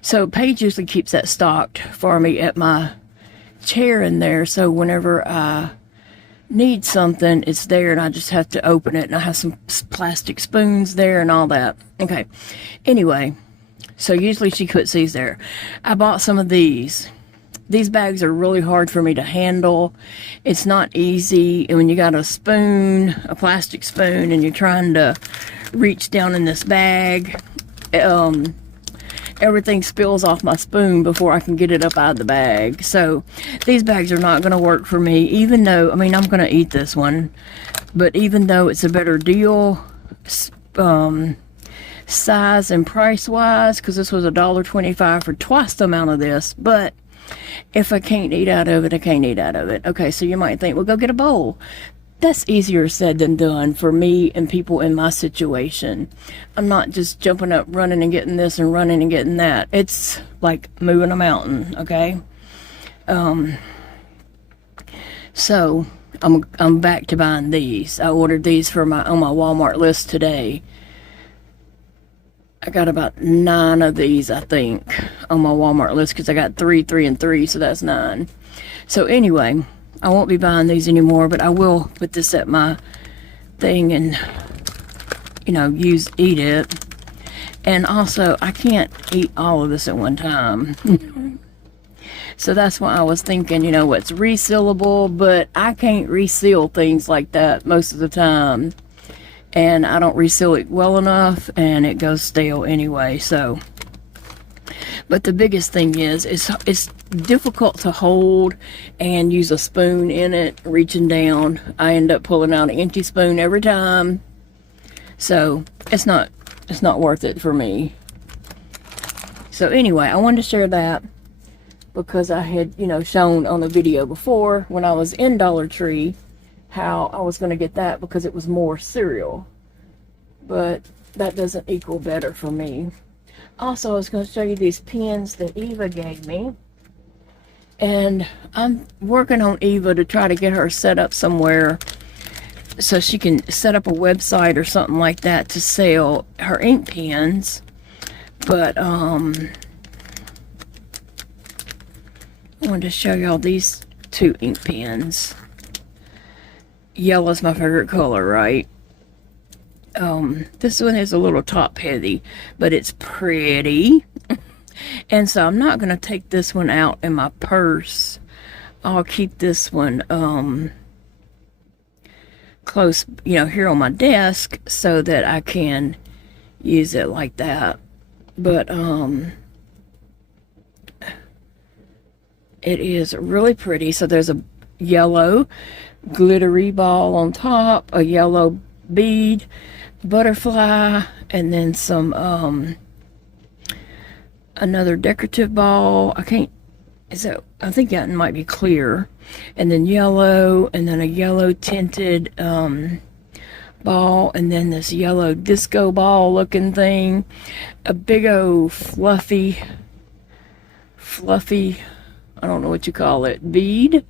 So Paige usually keeps that stocked for me at my chair in there. So whenever I need something, it's there, and I just have to open it. And I have some plastic spoons there and all that. Okay. Anyway, so usually she puts these there. I bought some of these. These bags are really hard for me to handle. It's not easy. And when you got a spoon, a plastic spoon, and you're trying to reach down in this bag, everything spills off my spoon before I can get it up out of the bag. So these bags are not going to work for me, even though, I mean, I'm going to eat this one. But even though it's a better deal, size and price-wise, because this was $1.25 for twice the amount of this, but if I can't eat out of it, I can't eat out of it. Okay, so you might think, well, go get a bowl. That's easier said than done for me and people in my situation. I'm not just jumping up, running and getting this and running and getting that. It's like moving a mountain, okay? So I'm back to buying these. I ordered these for on my Walmart list today. I got about 9 of these, I think, on my Walmart list, because I got 3, 3, and 3, so that's 9. So anyway, I won't be buying these anymore, but I will put this at my thing and, you know, eat it. And also, I can't eat all of this at one time. So that's why I was thinking, you know, what's resealable, but I can't reseal things like that most of the time. And I don't reseal it well enough, and it goes stale anyway, so. But the biggest thing is, it's difficult to hold and use a spoon in it, reaching down. I end up pulling out an empty spoon every time. So, it's not worth it for me. So anyway, I wanted to share that because I had, you know, shown on a video before when I was in Dollar Tree how I was going to get that because it was more cereal, but that doesn't equal better for me. Also, I was going to show you these pins that Eva gave me, and I'm working on Eva to try to get her set up somewhere so she can set up a website or something like that to sell her ink pens. But I wanted to show y'all these 2 ink pens. Yellow's my favorite color, right? This one is a little top heavy, but it's pretty. And so I'm not going to take this one out in my purse. I'll keep this one close, you know, here on my desk so that I can use it like that. But it is really pretty. So there's a yellow glittery ball on top, a yellow bead, butterfly, and then some another decorative ball. I think that might be clear, and then yellow, and then a yellow tinted ball, and then this yellow disco ball looking thing, a big old fluffy, I don't know what you call it, bead.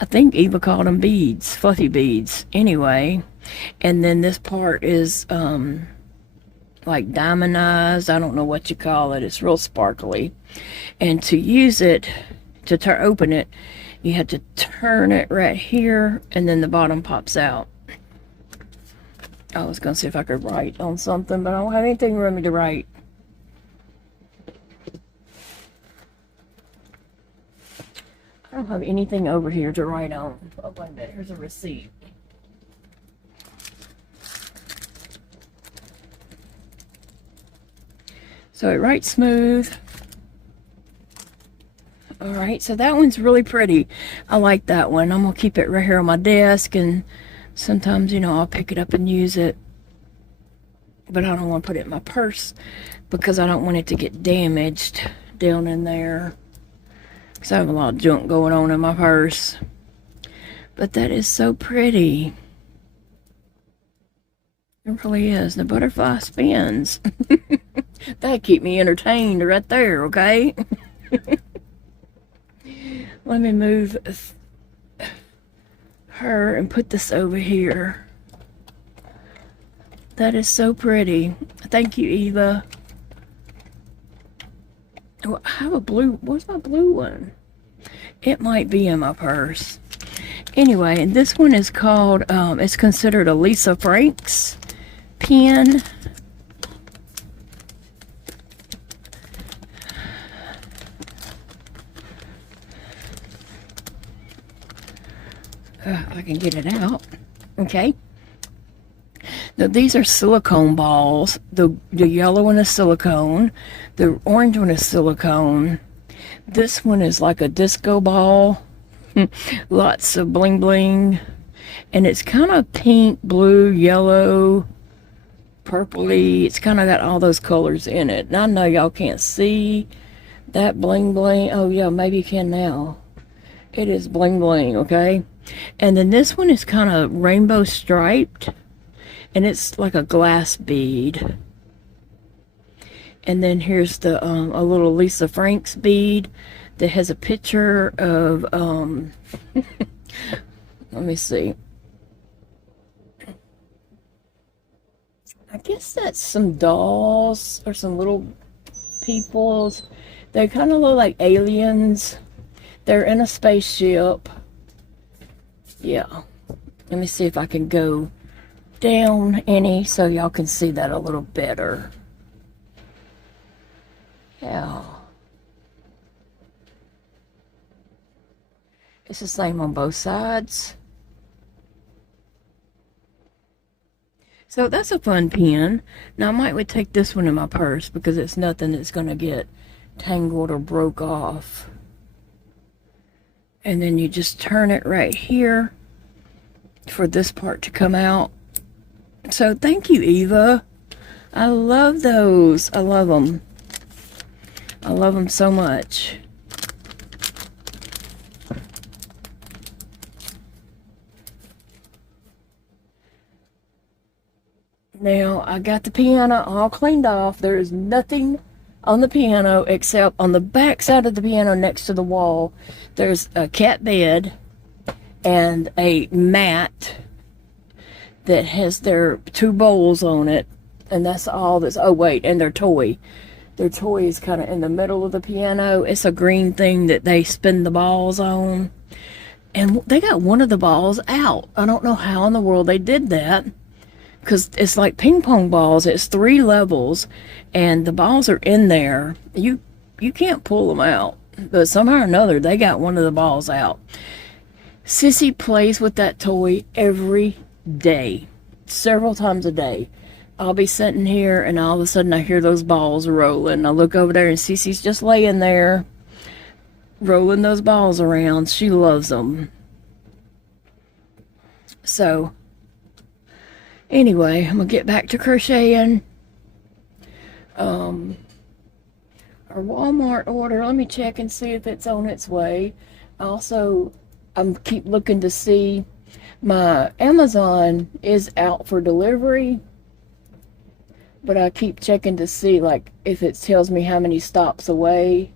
I think Eva called them beads, fluffy beads. Anyway, and then this part is like diamondized. I don't know what you call it. It's real sparkly. And to use it, to open it, you have to turn it right here, and then the bottom pops out. I was going to see if I could write on something, but I don't have anything for me to write. I don't have anything over here to write on. Oh, wait a minute. Here's a receipt. So it writes smooth. Alright, so that one's really pretty. I like that one. I'm going to keep it right here on my desk, and sometimes, you know, I'll pick it up and use it. But I don't want to put it in my purse because I don't want it to get damaged down in there. Because I have a lot of junk going on in my purse. But that is so pretty. It really is. The butterfly spins. That'd keep me entertained right there, okay? Let me move her and put this over here. That is so pretty. Thank you, Eva. Oh, I have a blue. Where's my blue one? It might be in my purse. Anyway, and this one is called, it's considered a Lisa Franks pen. If I can get it out. Okay. Now, these are silicone balls. The yellow one is silicone. The orange one is silicone. This one is like a disco ball. Lots of bling bling. And it's kind of pink, blue, yellow, purpley. It's kind of got all those colors in it. And I know y'all can't see that bling bling. Oh, yeah, maybe you can now. It is bling bling, okay? And then this one is kind of rainbow striped. And it's like a glass bead. And then here's the a little Lisa Franks bead that has a picture of let me see. I guess that's some dolls or some little peoples. They kind of look like aliens. They're in a spaceship. Yeah. Let me see if I can go down any so y'all can see that a little better. Yeah. It's the same on both sides. So that's a fun pen. Now I might would take this one in my purse because it's nothing that's going to get tangled or broke off. And then you just turn it right here for this part to come out. So thank you, Eva. I love those. I love them. I love them so much. Now, I got the piano all cleaned off. There is nothing on the piano except on the back side of the piano next to the wall. There's a cat bed and a mat that has their 2 bowls on it. And that's all that's, oh wait, and their toy. Their toy is kind of in the middle of the piano. It's a green thing that they spin the balls on. And they got one of the balls out. I don't know how in the world they did that. Because it's like ping pong balls. It's 3 levels. And the balls are in there. You can't pull them out. But somehow or another, they got one of the balls out. Sissy plays with that toy every day. Several times a day. I'll be sitting here and all of a sudden I hear those balls rolling. I look over there and Cece's just laying there rolling those balls around. She loves them. So, anyway, I'm going to get back to crocheting. Our Walmart order, let me check and see if it's on its way. Also, I'm keep looking to see my Amazon is out for delivery. But I keep checking to see, like, if it tells me how many stops away.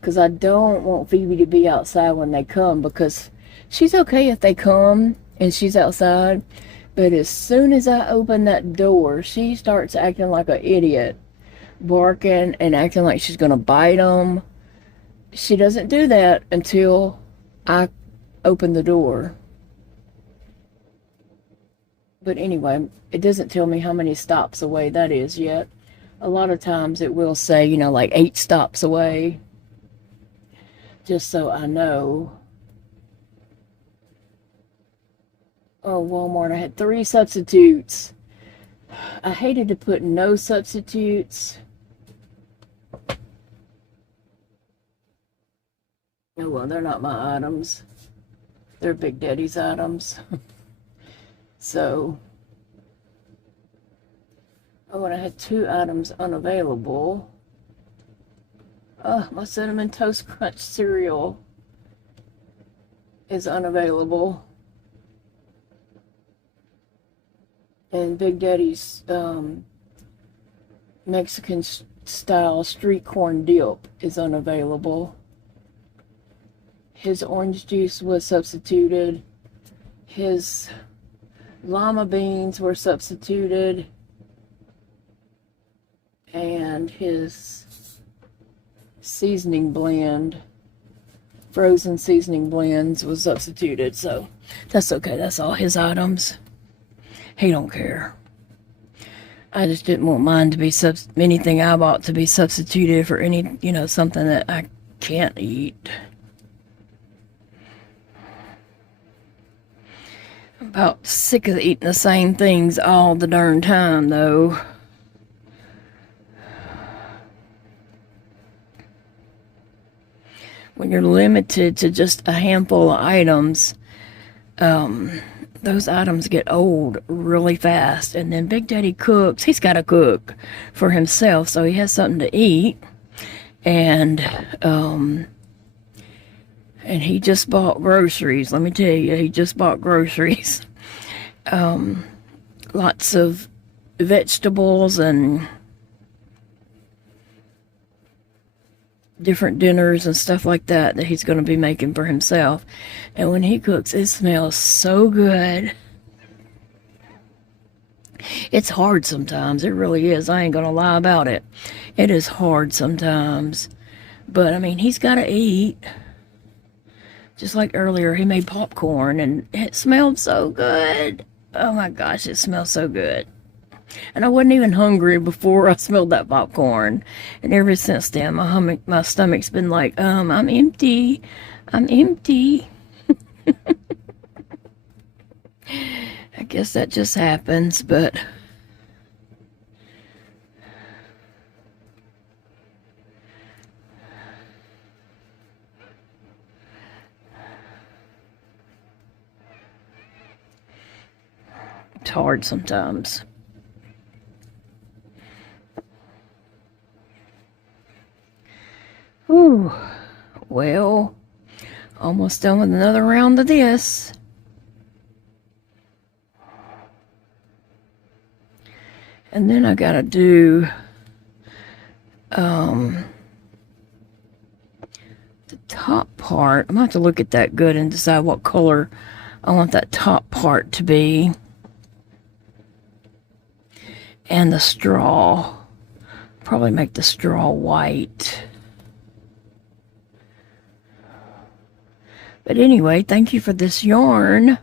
Because I don't want Phoebe to be outside when they come. Because she's okay if they come and she's outside. But as soon as I open that door, she starts acting like an idiot. Barking and acting like she's going to bite them. She doesn't do that until I open the door. But anyway, it doesn't tell me how many stops away that is yet. A lot of times it will say, you know, like 8 stops away. Just so I know. Oh, Walmart, I had 3 substitutes. I hated to put no substitutes. Oh, well, they're not my items. They're Big Daddy's items. So, oh, and I had 2 items unavailable. Oh, my Cinnamon Toast Crunch cereal is unavailable. And Big Daddy's Mexican style street corn dip is unavailable. His orange juice was substituted. His llama beans were substituted. And his seasoning blend, frozen seasoning blends, was substituted. So that's okay. That's all his items. He don't care. I just didn't want mine to be anything I bought to be substituted for any, something that I can't eat. I'm about sick of eating the same things all the darn time, though. When you're limited to just a handful of items, those items get old really fast. And then Big Daddy cooks. He's got to cook for himself, so he has something to eat. And he just bought groceries. Let me tell you, he just bought groceries. Lots of vegetables and different dinners and stuff like that he's going to be making for himself. And when he cooks, it smells so good. It's hard sometimes. It really is. I ain't going to lie about it. It is hard sometimes. But, I mean, he's got to eat. Just like earlier, he made popcorn, and it smelled so good. Oh, my gosh, it smells so good. And I wasn't even hungry before I smelled that popcorn. And ever since then, my stomach's been like, I'm empty. I'm empty. I guess that just happens, but it's hard sometimes. Ooh, well, almost done with another round of this. And then I gotta do the top part. I'm gonna have to look at that good and decide what color I want that top part to be. And the straw. Probably make the straw white. But anyway, thank you for this yarn.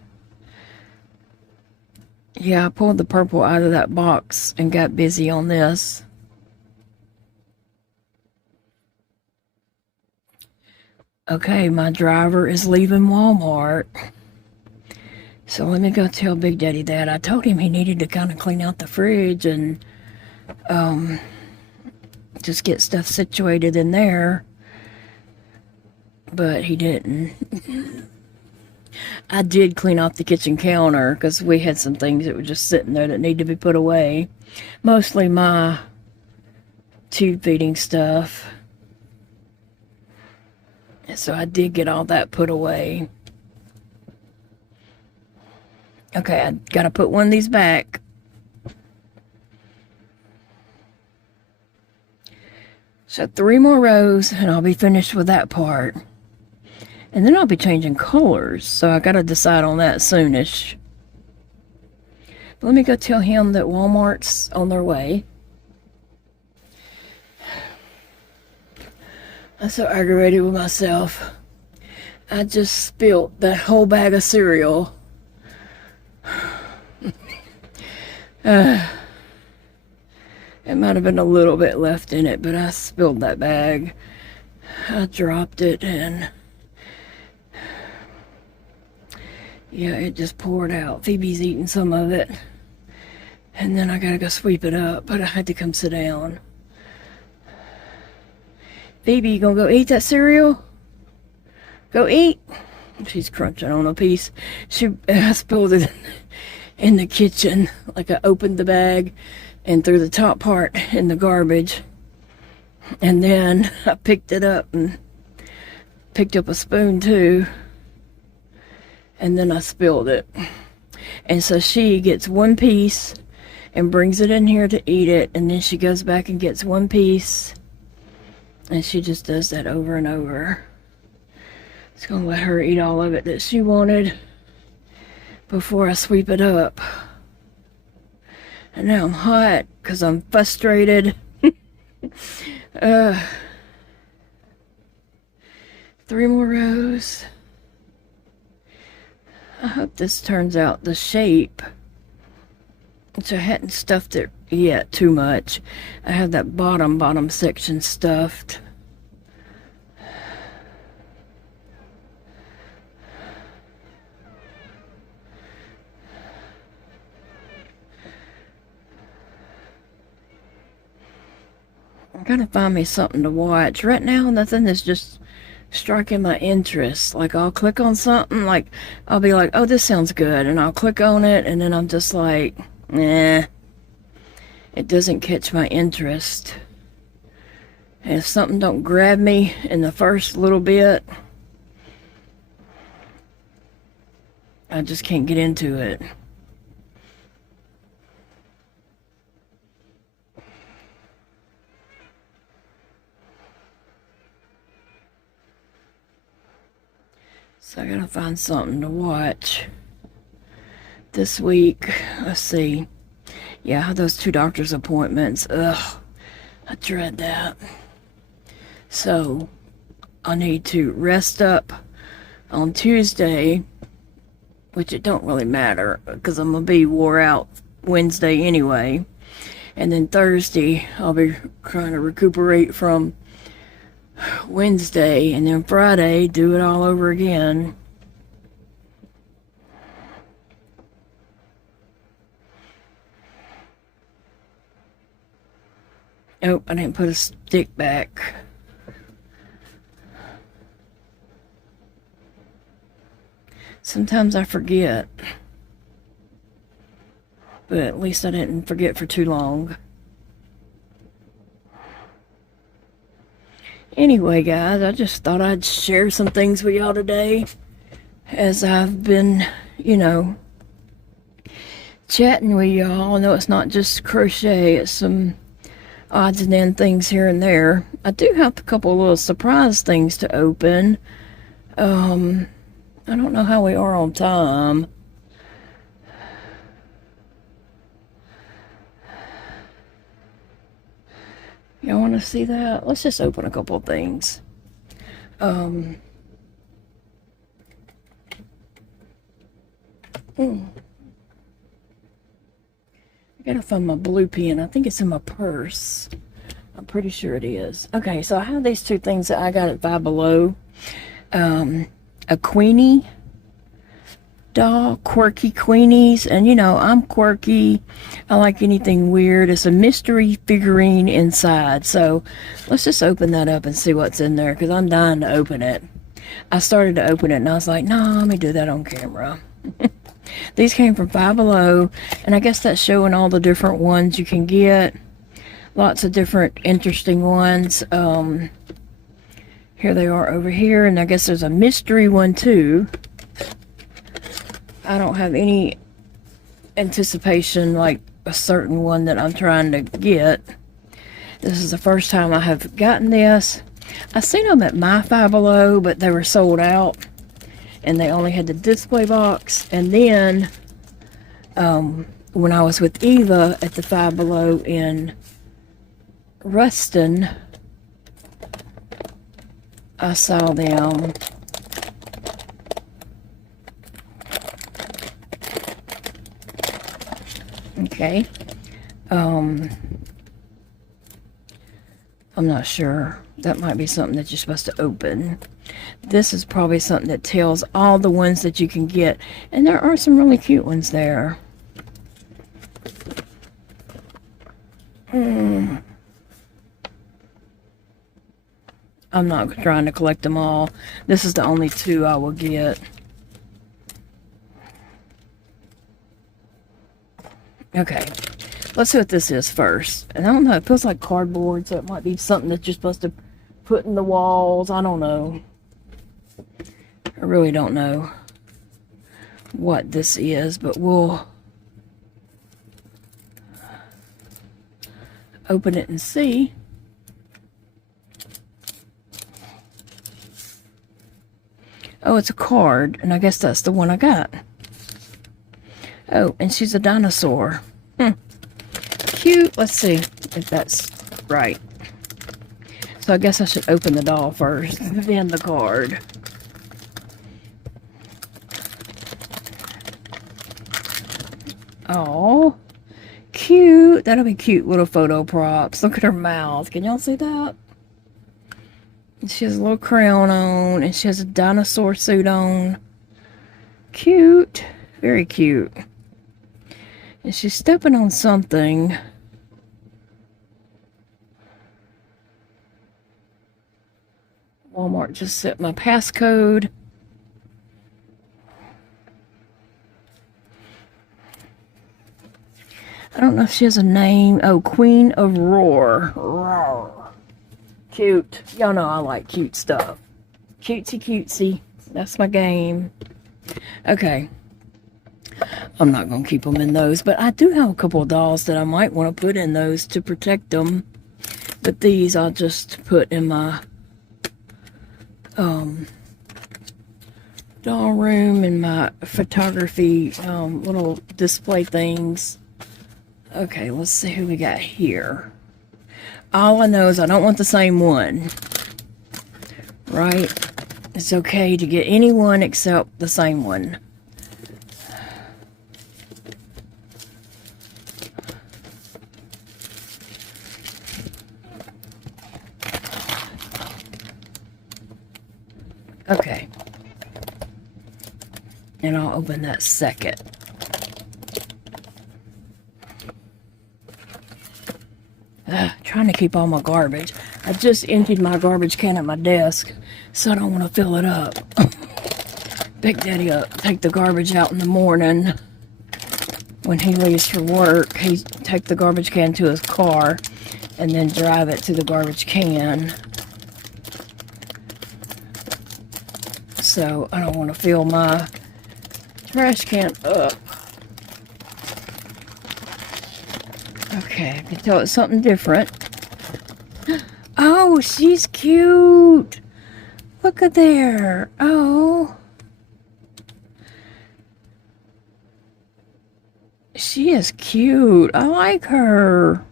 Yeah, I pulled the purple out of that box and got busy on this. Okay, my driver is leaving Walmart. So let me go tell Big Daddy that. I told him he needed to kind of clean out the fridge and just get stuff situated in there. But he didn't. I did clean off the kitchen counter because we had some things that were just sitting there that need to be put away. Mostly my tube feeding stuff. And so I did get all that put away. Okay, I gotta put one of these back. So 3 more rows and I'll be finished with that part. And then I'll be changing colors, so I gotta decide on that soonish. But let me go tell him that Walmart's on their way. I'm so aggravated with myself. I just spilled that whole bag of cereal. It might have been a little bit left in it, but I spilled that bag. I dropped it and yeah, it just poured out. Phoebe's eating some of it. And then I gotta go sweep it up, but I had to come sit down. Phoebe, you gonna go eat that cereal? Go eat. She's crunching on a piece. I spilled it in the kitchen. Like I opened the bag and threw the top part in the garbage. And then I picked it up and picked up a spoon too. And then I spilled it. And so she gets one piece and brings it in here to eat it, and then she goes back and gets one piece, and she just does that over and over. It's gonna let her eat all of it that she wanted before I sweep it up. And now I'm hot because I'm frustrated. 3 more rows. I hope this turns out the shape, which I hadn't stuffed it yet too much. I have that bottom section stuffed. I gotta find me something to watch. Right now, nothing is just striking my interest. Like, I'll click on something, like, I'll be like, oh, this sounds good, and I'll click on it, and then I'm just like, nah, it doesn't catch my interest. And if something don't grab me in the first little bit, I just can't get into it. So I gotta find something to watch this week. Let's see. Yeah, I have those 2 doctor's appointments. Ugh, I dread that. So I need to rest up on Tuesday, which it don't really matter because I'm gonna be wore out Wednesday anyway. And then Thursday I'll be trying to recuperate from Wednesday, and then Friday do it all over again. Oh, I didn't put a stick back. Sometimes I forget, but at least I didn't forget for too long. Anyway, guys, I just thought I'd share some things with y'all today as I've been, you know, chatting with y'all. I know it's not just crochet, it's some odds and ends things here and there. I do have a couple of little surprise things to open. I don't know how we are on time. Y'all want to see that? Let's just open a couple of things. I gotta find my blue pen. I think it's in my purse. I'm pretty sure it is. Okay, so I have these 2 things that I got at Five Below. A Queenie doll, quirky Queenies, and you know, I'm quirky. I like anything weird. It's a mystery figurine inside. So let's just open that up and see what's in there, because I'm dying to open it. I started to open it and I was like, no, let me do that on camera. These came from Five Below, and I guess that's showing all the different ones you can get. Lots of different interesting ones. Here they are over here, and I guess there's a mystery one too. I don't have any anticipation like a certain one that I'm trying to get. This is the first time I have gotten this. I seen them at my Five Below, but they were sold out, and they only had the display box. And then when I was with Eva at the Five Below in Ruston, I saw them. Okay. I'm not sure. That might be something that you're supposed to open. This is probably something that tells all the ones that you can get. And there are some really cute ones there. I'm not trying to collect them all. This is the only 2 I will get. Okay, let's see what this is first. And I don't know, it feels like cardboard, so it might be something that you're supposed to put in the walls. I don't know. I really don't know what this is, but we'll open it and see. Oh, it's a card, and I guess that's the one I got. Oh, and she's a dinosaur. Cute. Let's see if that's right. So I guess I should open the doll first, then the card. Oh, cute. That'll be cute little photo props. Look at her mouth. Can y'all see that? She has a little crown on, and she has a dinosaur suit on. Cute. Very cute. And she's stepping on something. Walmart just set my passcode. I don't know if she has a name. Oh, Queen of Roar. Roar. Cute. Y'all know I like cute stuff. Cutesy cutesy. That's my game. Okay. I'm not going to keep them in those, but I do have a couple of dolls that I might want to put in those to protect them. But these I'll just put in my doll room and my photography little display things. Okay, let's see who we got here. All I know is I don't want the same one. Right? It's okay to get any one except the same one. Okay. And I'll open that second. Trying to keep all my garbage. I just emptied my garbage can at my desk, so I don't want to fill it up. Big Daddy will take the garbage out in the morning. When he leaves for work, he take the garbage can to his car and then drive it to the garbage can. So I don't want to fill my trash can up. Okay, I can tell it's something different. Oh, she's cute. Look at there. Oh. She is cute. I like her.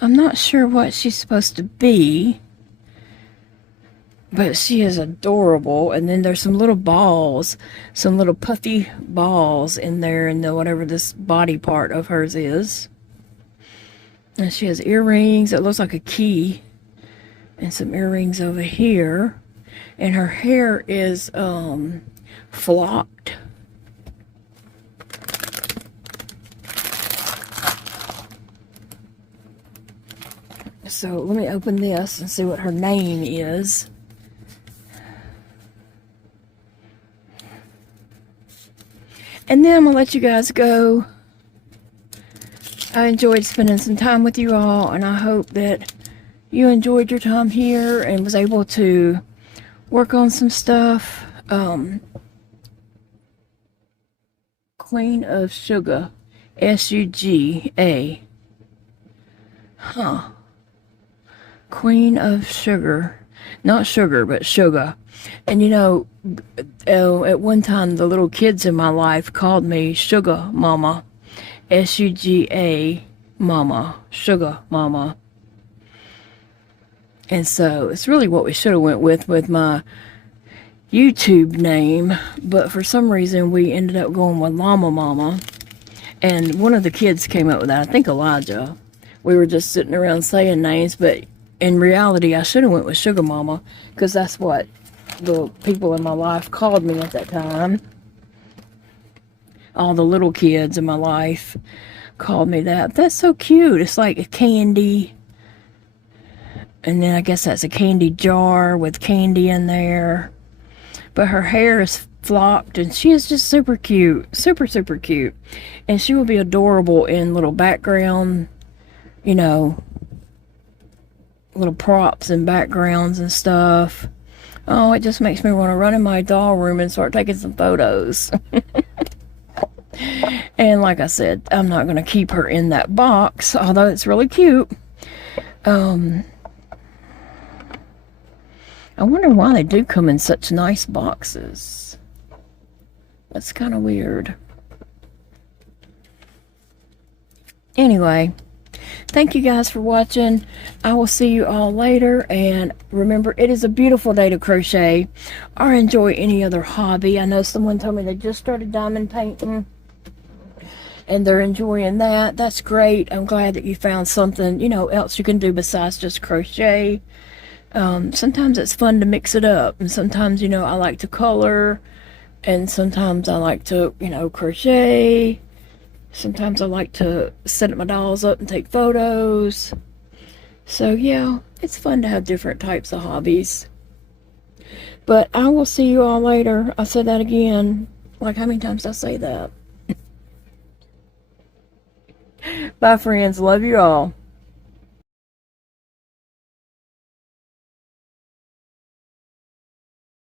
I'm not sure what she's supposed to be, but she is adorable. And then there's some little balls, some little puffy balls in there in the whatever this body part of hers is. And she has earrings. It looks like a key. And some earrings over here. And her hair is flocked. So let me open this and see what her name is. And then I'm going to let you guys go. I enjoyed spending some time with you all, and I hope that you enjoyed your time here and was able to work on some stuff. Queen of Sugar. S-U-G-A. Huh. Queen of Sugar. Not sugar, but sugar. And you know, at one time the little kids in my life called me Sugar Mama. S-U-G-A Mama. Sugar Mama. And so it's really what we should have went with my YouTube name. But for some reason we ended up going with Llama Mama. And one of the kids came up with that. I think Elijah. We were just sitting around saying names, but in reality I should have went with Sugar Mama, because that's what the people in my life called me at that time. All the little kids in my life called me that. That's so cute. It's like a candy. And then I guess that's a candy jar with candy in there. But her hair is flopped and she is just super cute. Super, super cute. And she will be adorable in little background, you know, little props and backgrounds and stuff. Oh, it just makes me want to run in my doll room and start taking some photos. And like I said, I'm not going to keep her in that box, although it's really cute. I wonder why they do come in such nice boxes. That's kind of weird. Anyway, thank you guys for watching. I will see you all later. And remember, it is a beautiful day to crochet or enjoy any other hobby. I know someone told me they just started diamond painting and they're enjoying that. That's great. I'm glad that you found something, you know, else you can do besides just crochet. Sometimes it's fun to mix it up. And sometimes, you know, I like to color. And sometimes I like to, you know, crochet. Sometimes I like to set my dolls up and take photos. So yeah, it's fun to have different types of hobbies. But I will see you all later. I'll say that again. Like, how many times did I say that? Bye, friends. Love you all.